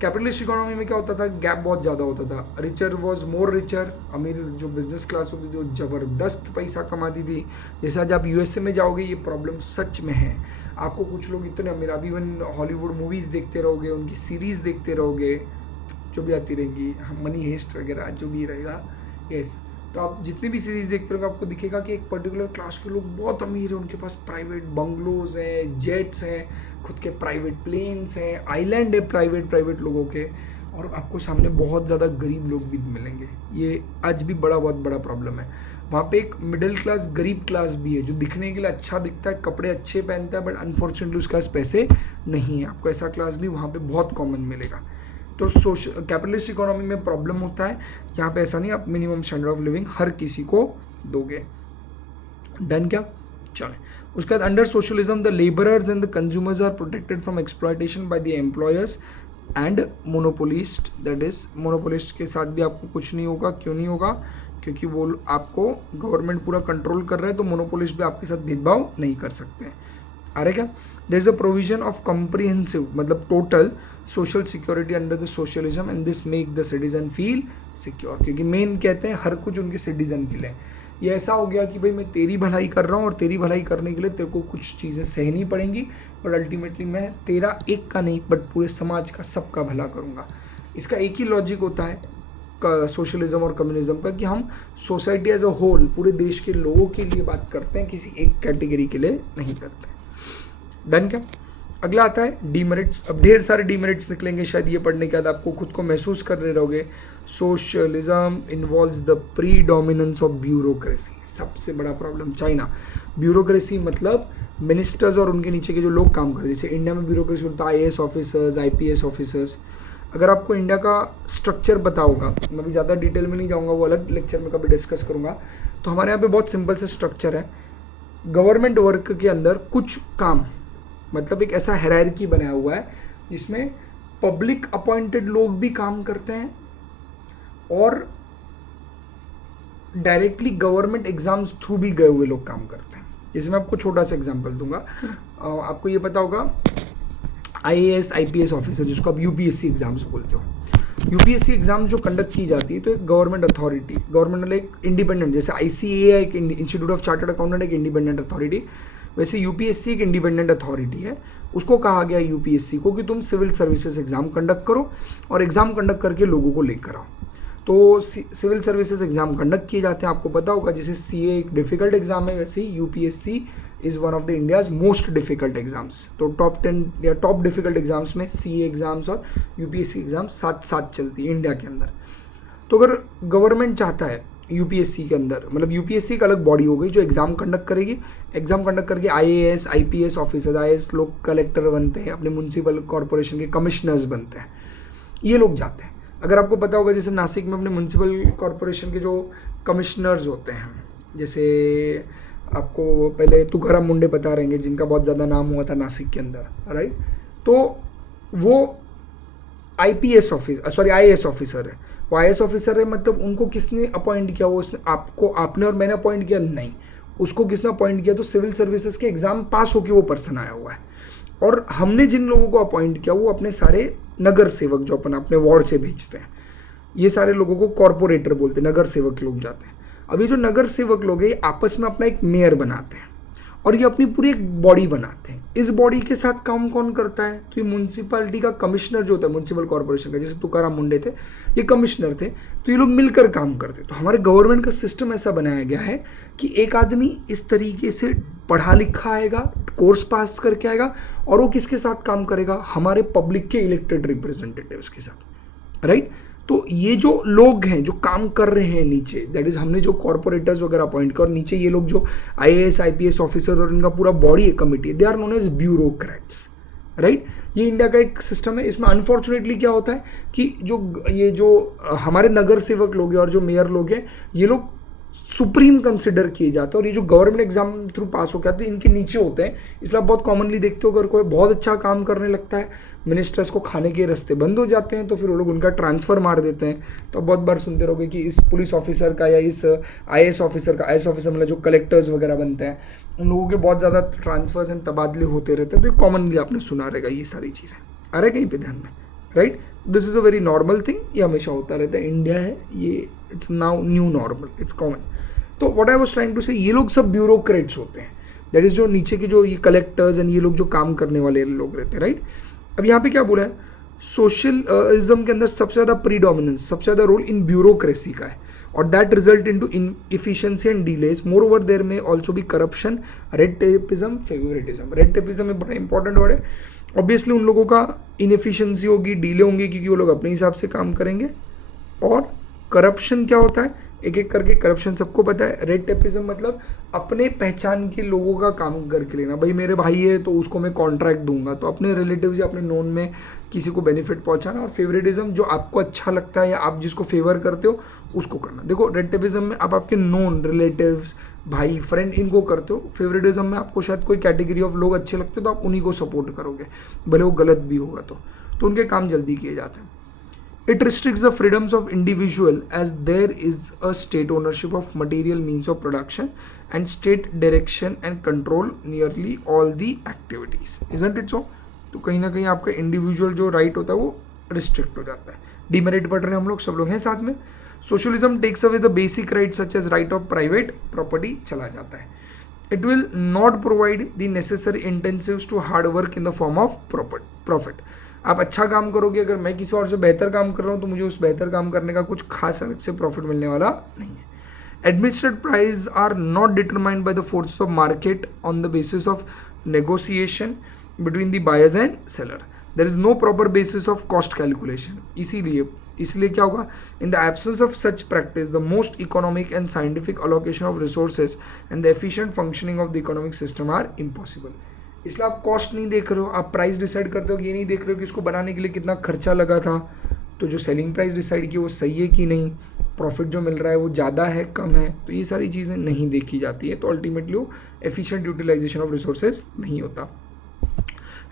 कैपिटलिस्ट इकोनॉमी में क्या होता था, गैप बहुत ज़्यादा होता था। रिचर वॉज मोर रिचर, अमीर जो बिजनेस क्लास होती थी वो ज़बरदस्त पैसा कमाती थी। जैसे आज आप यूएसए में जाओगे ये प्रॉब्लम सच में है। आपको कुछ लोग इतने अमीर, अभी इवन हॉलीवुड मूवीज़ देखते रहोगे, उनकी सीरीज़ देखते रहोगे जो भी आती रहेंगी, मनी हेस्ट वगैरह जो भी रहेगा, यस, तो आप जितनी भी सीरीज़ देखते रहोगे आपको दिखेगा कि एक पर्टिकुलर क्लास के लोग बहुत अमीर हैं, उनके पास प्राइवेट बंगलोज हैं, जेट्स हैं, खुद के प्राइवेट प्लेन्स हैं, आइलैंड है प्राइवेट लोगों के, और आपको सामने बहुत ज़्यादा गरीब लोग भी मिलेंगे। ये आज भी बहुत बड़ा प्रॉब्लम है। वहाँ पे एक मिडिल क्लास गरीब क्लास भी है जो दिखने के लिए अच्छा दिखता है, कपड़े अच्छे पहनता है, बट अनफॉर्चुनेटली उसके पास पैसे नहीं है। आपको ऐसा क्लास भी वहाँ पे बहुत कॉमन मिलेगा। तो कैपिटलिस्ट इकोनॉमी में प्रॉब्लम होता है, यहाँ पे ऐसा नहीं, आप मिनिमम स्टैंडर्ड ऑफ लिविंग हर किसी को दोगे। डन क्या? चलें, उसके बाद under socialism the labourers and the consumers are protected from exploitation by the employers and monopolist. That is monopolist के साथ भी आपको कुछ नहीं होगा। क्यों नहीं होगा? क्योंकि वो आपको गवर्नमेंट पूरा कंट्रोल कर रहा है, तो मोनोपोलिस्ट भी आपके साथ भेदभाव नहीं कर सकते हैं। आ रहा है क्या? There is a provision of comprehensive, मतलब total social security under the socialism and this make the citizen feel secure. क्योंकि मेन कहते हैं हर कुछ उनके सिटीजन के लिए। ये ऐसा हो गया कि भाई मैं तेरी भलाई कर रहा हूँ और तेरी भलाई करने के लिए तेरे को कुछ चीज़ें सहनी पड़ेंगी, बट अल्टीमेटली मैं तेरा एक का नहीं बट पूरे समाज का, सबका भला करूँगा। इसका एक ही लॉजिक होता है सोशलिज्म और कम्युनिज्म का, कि हम सोसाइटी एज अ होल पूरे देश के लोगों के लिए बात करते हैं, किसी एक कैटेगरी के लिए नहीं करते। डन क्या? अगला आता है डीमेरिट्स। अब ढेर सारे डीमेरिट्स निकलेंगे शायद ये पढ़ने के बाद, आपको खुद को महसूस कर रहे रहोगे। Socialism involves the predominance of bureaucracy. सबसे बड़ा प्रॉब्लम चाइना। ब्यूरोक्रेसी मतलब मिनिस्टर्स और उनके नीचे के जो लोग काम करते हैं। जैसे इंडिया में ब्यूरोक्रेसी होता है IAS ऑफिसर्स, IPS ऑफिसर्स। अगर आपको इंडिया का स्ट्रक्चर पता होगा, मैं भी ज़्यादा डिटेल में नहीं जाऊँगा, वो अलग लेक्चर में कभी डिस्कस करूँगा। तो हमारे यहाँ पे बहुत सिंपल से स्ट्रक्चर है। गवर्नमेंट वर्क के अंदर कुछ काम, मतलब एक ऐसा हायरार्की बनाया हुआ है जिसमें पब्लिक अपॉइंटेड लोग भी काम करते हैं और डायरेक्टली गवर्नमेंट एग्जाम्स थ्रू भी गए हुए लोग काम करते हैं। जैसे मैं आपको छोटा सा एग्जांपल दूंगा, आपको ये पता होगा IAS IPS ऑफिसर, जिसको आप UPSC एग्जाम्स बोलते हो, UPSC एग्जाम जो कंडक्ट की जाती है तो एक गवर्नमेंट अथॉरिटी, गवर्नमेंट एक इंडिपेंडेंट, जैसे ICAI एक इंस्टीट्यूट ऑफ चार्टर्ड अकाउंटेंट एक इंडिपेंडेंट अथॉरिटी, वैसे UPSC एक इंडिपेंडेंट अथॉरिटी है। उसको कहा गया UPSC को कि तुम सिविल सर्विसेज एग्जाम कंडक्ट करो और एग्जाम कंडक्ट करके लोगों को लेकर आओ। तो सिविल सर्विसेज एग्जाम कंडक्ट किए जाते हैं, आपको पता होगा। जैसे CA एक डिफिकल्ट एग्जाम है, वैसे ही UPSC is one of the India's most difficult exams. तो टॉप 10 या टॉप डिफिकल्ट एग्जाम्स में CA एग्जाम्स और UPSC एग्जाम साथ साथ चलती है इंडिया के अंदर। तो अगर गवर्नमेंट चाहता है UPSC के अंदर, मतलब UPSC एक अलग बॉडी हो गई जो एग्जाम कंडक्ट करेगी, एग्जाम कंडक्ट करके IAS IPS ऑफिसर, IAS लोग कलेक्टर बनते हैं, अपने म्यूनसिपल कॉरपोरेशन के कमिश्नर्स बनते हैं, ये लोग जाते हैं। अगर आपको पता होगा, जैसे नासिक में अपने म्यूनसिपल कॉरपोरेशन के जो कमिश्नर्स होते हैं, जैसे आपको पहले तुकाराम मुंडे पता रहेंगे, जिनका बहुत ज़्यादा नाम हुआ था नासिक के अंदर, राइट। तो वो IAS ऑफिसर है। वो IAS ऑफिसर है, मतलब उनको किसने अपॉइंट किया? वो उसने आपने और मैंने अपॉइंट किया? नहीं, उसको किसने अपॉइंट किया? तो सिविल सर्विसेज के एग्जाम पास होकर वो पर्सन आया हुआ है। और हमने जिन लोगों को अपॉइंट किया वो अपने सारे नगर सेवक जो अपने वार्ड से भेजते हैं, ये सारे लोगों को कॉर्पोरेटर बोलते हैं, नगर सेवक लोग जाते हैं। अब ये जो नगर सेवक लोग हैं ये आपस में अपना एक मेयर बनाते हैं और ये अपनी पूरी एक बॉडी बनाते हैं। इस बॉडी के साथ काम कौन करता है? तो ये म्यूनसिपैलिटी का कमिश्नर जो होता है, म्यूनसिपल कॉर्पोरेशन का, जैसे तुकाराम मुंडे थे, ये कमिश्नर थे, तो ये लोग मिलकर काम करते। तो हमारे गवर्नमेंट का सिस्टम ऐसा बनाया गया है कि एक आदमी इस तरीके से पढ़ा लिखा आएगा, कोर्स पास करके आएगा और वो किसके साथ काम करेगा? हमारे पब्लिक के इलेक्टेड रिप्रेजेंटेटिव्स के साथ, राइट। तो ये जो लोग हैं जो काम कर रहे हैं नीचे, दैट इज हमने जो कॉर्पोरेटर्स वगैरह अपॉइंट कर, और नीचे ये लोग जो IAS IPS ऑफिसर और इनका पूरा बॉडी है, committee, they are known as bureaucrats, right. ये इंडिया का एक सिस्टम है। इसमें अनफॉर्चुनेटली क्या होता है कि जो हमारे नगर सेवक लोग हैं और जो मेयर लोग हैं, ये लोग सुप्रीम कंसिडर किए जाते हैं और ये जो गवर्नमेंट एग्जाम थ्रू पास हो के आते हैं इनके नीचे होते हैं। इसलिए आप बहुत कॉमनली देखते हो, अगर कोई बहुत अच्छा काम करने लगता है, मिनिस्टर्स को खाने के रास्ते बंद हो जाते हैं तो फिर वो लोग उनका ट्रांसफ़र मार देते हैं। तो बहुत बार सुनते रहोगे कि इस पुलिस ऑफिसर का या इस IAS ऑफिसर मतलब जो कलेक्टर्स वगैरह बनते हैं, उन लोगों के बहुत ज़्यादा ट्रांसफर्स एंड तबादले होते रहते हैं। तो ये कॉमनली आपने सुना रहेगा ये सारी चीज़ें, आ रहा है कहीं पे ध्यान में, right. This is a very normal thing, ये हमेशा होता रहता है, इंडिया है ये, it's now new normal, it's common. तो what I was trying to say, ये लोग सब ब्यूरोक्रेट्स होते हैं, दैट इज़ जो नीचे के जो ये कलेक्टर्स एंड ये लोग जो काम करने वाले लोग रहते हैं, राइट। अब यहाँ पे क्या बोला है, सोशलिज्म के अंदर सबसे ज़्यादा प्रीडोमिनेंस, सबसे ज़्यादा रोल इन ब्यूरोक्रेसी का है और that result into inefficiency and delays. Moreover there में ऑल्सो भी corruption, red tapism, favouritism. Red tapism में बड़ा इंपॉर्टेंट वर्ड है। ऑब्वियसली उन लोगों का इनएफिशिएंसी होगी, डिले होंगे क्योंकि वो लोग अपने हिसाब से काम करेंगे। और करप्शन क्या होता है, एक एक करके करप्शन सबको पता है। रेड टेपिज्म मतलब अपने पहचान के लोगों का काम करके लेना, भाई मेरे भाई है तो उसको मैं कॉन्ट्रैक्ट दूंगा, तो अपने रिलेटिव्स या अपने नोन में किसी को बेनिफिट पहुंचाना। और फेवरेटिज्म जो आपको अच्छा लगता है या आप जिसको फेवर करते हो उसको करना। देखो रेड टेपिज्म में आप आपके नोन रिलेटिव्स, भाई, फ्रेंड, इनको करते हो। फेवरेटिज्म में आपको शायद कोई कैटेगरी ऑफ लोग अच्छे लगते हो तो आप उन्हीं को सपोर्ट करोगे, भले वो गलत भी होगा तो उनके काम जल्दी किए जाते हैं। It restricts the freedoms of individual as there is a state ownership of material means of production and state direction and control nearly all the activities. Isn't it so? तो कहीं ना कहीं आपका इंडिविजुअल जो राइट होता है वो restrict हो जाता है। डिमेरिट पढ़ रहे हैं हम लोग, सब लोग हैं साथ में। Socialism takes away the basic right such as right of private property, चला जाता है। It will not provide the necessary incentives to hard work in the form of profit. आप अच्छा काम करोगे, अगर मैं किसी और से बेहतर काम कर रहा हूँ तो मुझे उस बेहतर काम करने का कुछ खास अलग से प्रॉफिट मिलने वाला नहीं है। Administrated price are not determined by the forces of market on the basis of negotiation between the buyers and seller. There is no proper basis of cost calculation. इसलिए क्या होगा, in the absence of such practice the most economic and scientific allocation of resources and the efficient functioning of the economic system are impossible. इसलिए आप cost नहीं देख रहे हो, आप प्राइस डिसाइड करते हो कि ये नहीं देख रहे हो कि इसको बनाने के लिए कितना खर्चा लगा था, तो जो सेलिंग प्राइस डिसाइड की वो सही है कि नहीं, प्रॉफिट जो मिल रहा है वो ज़्यादा है कम है, तो ये सारी चीज़ें नहीं देखी जाती है। तो अल्टीमेटली वो एफिशिएंट यूटिलाइजेशन ऑफ रिसोर्सेज नहीं होता।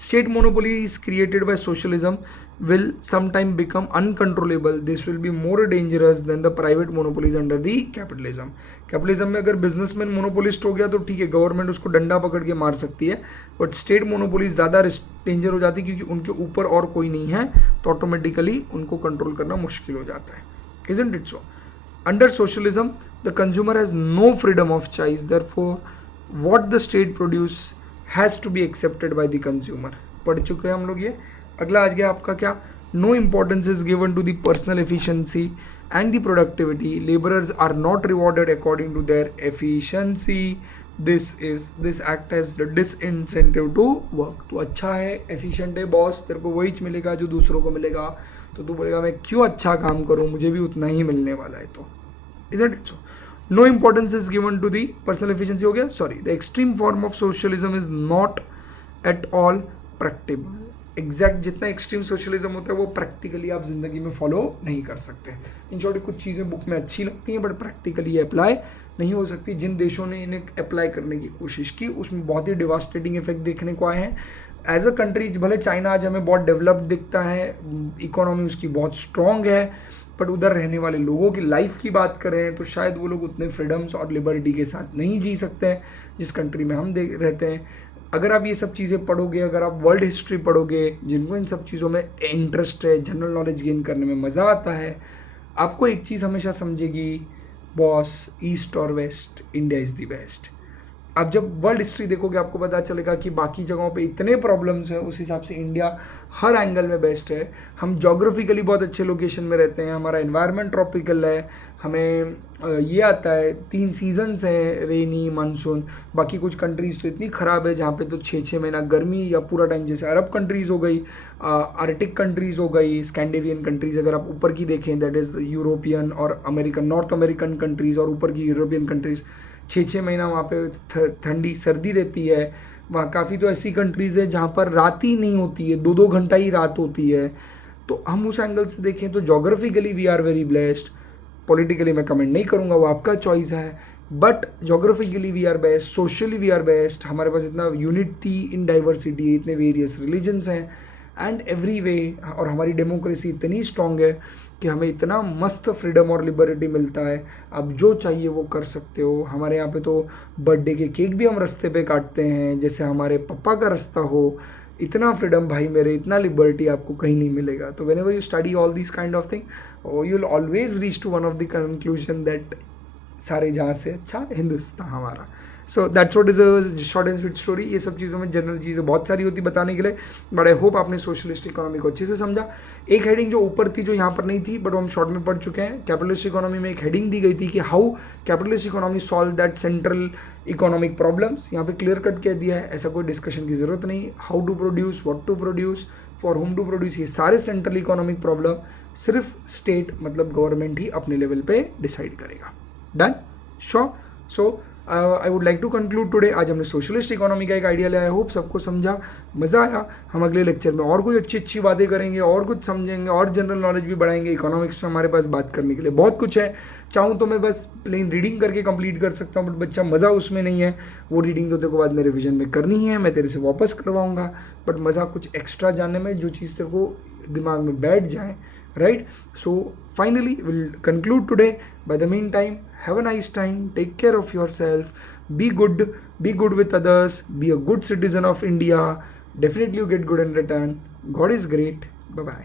State monopolies created by socialism will sometime become uncontrollable. This will be more dangerous than the private monopolies under the capitalism. Capitalism में अगर बिजनेसमैन मोनोपोलिस्ट हो गया तो ठीक है, गवर्नमेंट उसको डंडा पकड़ के मार सकती है, बट स्टेट मोनोपोलीज ज़्यादा डेंजर हो जाती है क्योंकि उनके ऊपर और कोई नहीं है, तो ऑटोमेटिकली उनको कंट्रोल करना मुश्किल हो जाता है. Isn't it so? Under socialism, the consumer has no freedom of choice. Therefore, what the state produce has to be accepted by the consumer. पढ़ चुके हैं हम लोग ये. अगला आज गया आपका क्या? No importance is given to the personal efficiency and the productivity. Laborers are not rewarded according to their efficiency. This act as the disincentive to work. तो अच्छा है, efficient है बॉस, तेरे को वही मिलेगा जो दूसरों को मिलेगा, तो तू बोलेगा मैं क्यों अच्छा काम करूँ, मुझे भी उतना ही मिलने वाला है. तो isn't it so? No importance is given to the personal efficiency. हो गया. Sorry, the extreme form of socialism is not at all practicable. Exact जितना एक्सट्रीम सोशलिज्म होता है वो प्रैक्टिकली आप जिंदगी में फॉलो नहीं कर सकते. इन शॉर्ट कुछ चीज़ें बुक में अच्छी लगती हैं बट प्रैक्टिकली ये अप्लाई नहीं हो सकती. जिन देशों ने इन्हें अप्लाई करने की कोशिश की उसमें बहुत ही डिवास्टेटिंग इफेक्ट देखने को आए हैं. एज अ कंट्री भले चाइना आज हमें बहुत डेवलप्ड दिखता है, इकोनॉमी उसकी बहुत स्ट्रॉन्ग है, बट उधर रहने वाले लोगों की लाइफ की बात करें तो शायद वो लोग उतने फ्रीडम्स और लिबर्टी के साथ नहीं जी सकते हैं जिस कंट्री में हम रहते हैं. अगर आप ये सब चीज़ें पढ़ोगे, अगर आप वर्ल्ड हिस्ट्री पढ़ोगे, जिनको इन सब चीज़ों में इंटरेस्ट है, जनरल नॉलेज गेन करने में मज़ा आता है, आपको एक चीज़ हमेशा समझेगी, बॉस ईस्ट और west, India is the best. आप जब वर्ल्ड हिस्ट्री देखोगे आपको पता चलेगा कि बाकी जगहों पे इतने प्रॉब्लम्स हैं, उस हिसाब से इंडिया हर एंगल में बेस्ट है. हम जोग्राफिकली बहुत अच्छे लोकेशन में रहते हैं, हमारा एनवायरनमेंट ट्रॉपिकल है, हमें ये आता है 3 सीजन्स हैं, रेनी, मानसून. बाकी कुछ कंट्रीज़ तो इतनी ख़राब है जहाँ पे तो 6 महीना गर्मी या पूरा टाइम, जैसे अरब कंट्रीज़ हो गई, आर्टिक कंट्रीज़ हो गई, स्कैंडिनेवियन कंट्रीज़ अगर आप ऊपर की देखें, दैट इज़ यूरोपियन और अमेरिकन, नॉर्थ अमेरिकन कंट्रीज़ और ऊपर की यूरोपियन कंट्रीज़ 6 महीना वहाँ पे ठंडी सर्दी रहती है. वहाँ काफ़ी तो ऐसी कंट्रीज़ है जहाँ पर रात ही नहीं होती है, 2-2 घंटा ही रात होती है. तो हम उस एंगल से देखें तो geographically we are very blessed. Politically मैं कमेंट नहीं करूँगा, वो आपका चॉइस है, but geographically we are best, socially we are best. हमारे पास इतना यूनिटी इन डाइवर्सिटी है, इतने वेरियस रिलीजन्स हैं एंड एवरी वे, और हमारी डेमोक्रेसी इतनी स्ट्रॉन्ग है कि हमें इतना मस्त फ्रीडम और लिबर्टी मिलता है, आप जो चाहिए वो कर सकते हो. हमारे यहाँ पे तो बर्थडे के केक भी हम रास्ते पे काटते हैं जैसे हमारे पापा का रास्ता हो. इतना फ्रीडम भाई मेरे, इतना लिबर्टी आपको कहीं नहीं मिलेगा. तो whenever you study all this kind of thing, you will always reach to one of the conclusion that सारे जहाँ से अच्छा हिंदुस्तान हमारा. So that's what is a short and sweet story. ये सब चीज़ों में जनरल चीज़ें बहुत सारी होती बताने के लिए, बट आई होप आपने सोशलिस्ट इकोनॉमी को अच्छे से समझा. एक हेडिंग जो ऊपर थी जो यहाँ पर नहीं थी बट हम शॉर्ट में पढ़ चुके हैं, कैपिटलिस्ट इकोनॉमी में एक हेडिंग दी गई थी कि how capitalist economy solve that central economic problems. यहाँ पे क्लियर कट कह दिया है, ऐसा कोई डिस्कशन की ज़रूरत नहीं. How to produce, what to produce, for whom to produce, ये सारे सेंट्रल इकोनॉमिक प्रॉब्लम सिर्फ स्टेट मतलब गवर्नमेंट ही अपने लेवल पे डिसाइड करेगा. Done, sure. So I would like to conclude today. आज हमने सोशलिस्ट इकोनॉमी का एक आइडिया लिया. आई होप सबको समझा, मज़ा आया. हम अगले लेक्चर में और कोई अच्छी अच्छी बातें करेंगे, और कुछ समझेंगे, और जनरल नॉलेज भी बढ़ाएंगे. इकोनॉमिक्स में हमारे पास बात करने के लिए बहुत कुछ है. चाहूँ तो मैं बस प्लेन रीडिंग करके कंप्लीट कर सकता हूँ, बट बच्चा मज़ा उसमें नहीं है. वो रीडिंग तो तेरे को बाद में रिविजन में करनी है, मैं तेरे से वापस करवाऊँगा, बट मज़ा कुछ एक्स्ट्रा जानने में, जो चीज़ तेरे को दिमाग में बैठ जाए. Right? So finally we'll conclude today. By the meantime, have a nice time, take care of yourself, be good with others, be a good citizen of India. Definitely you get good in return. God is great. Bye bye.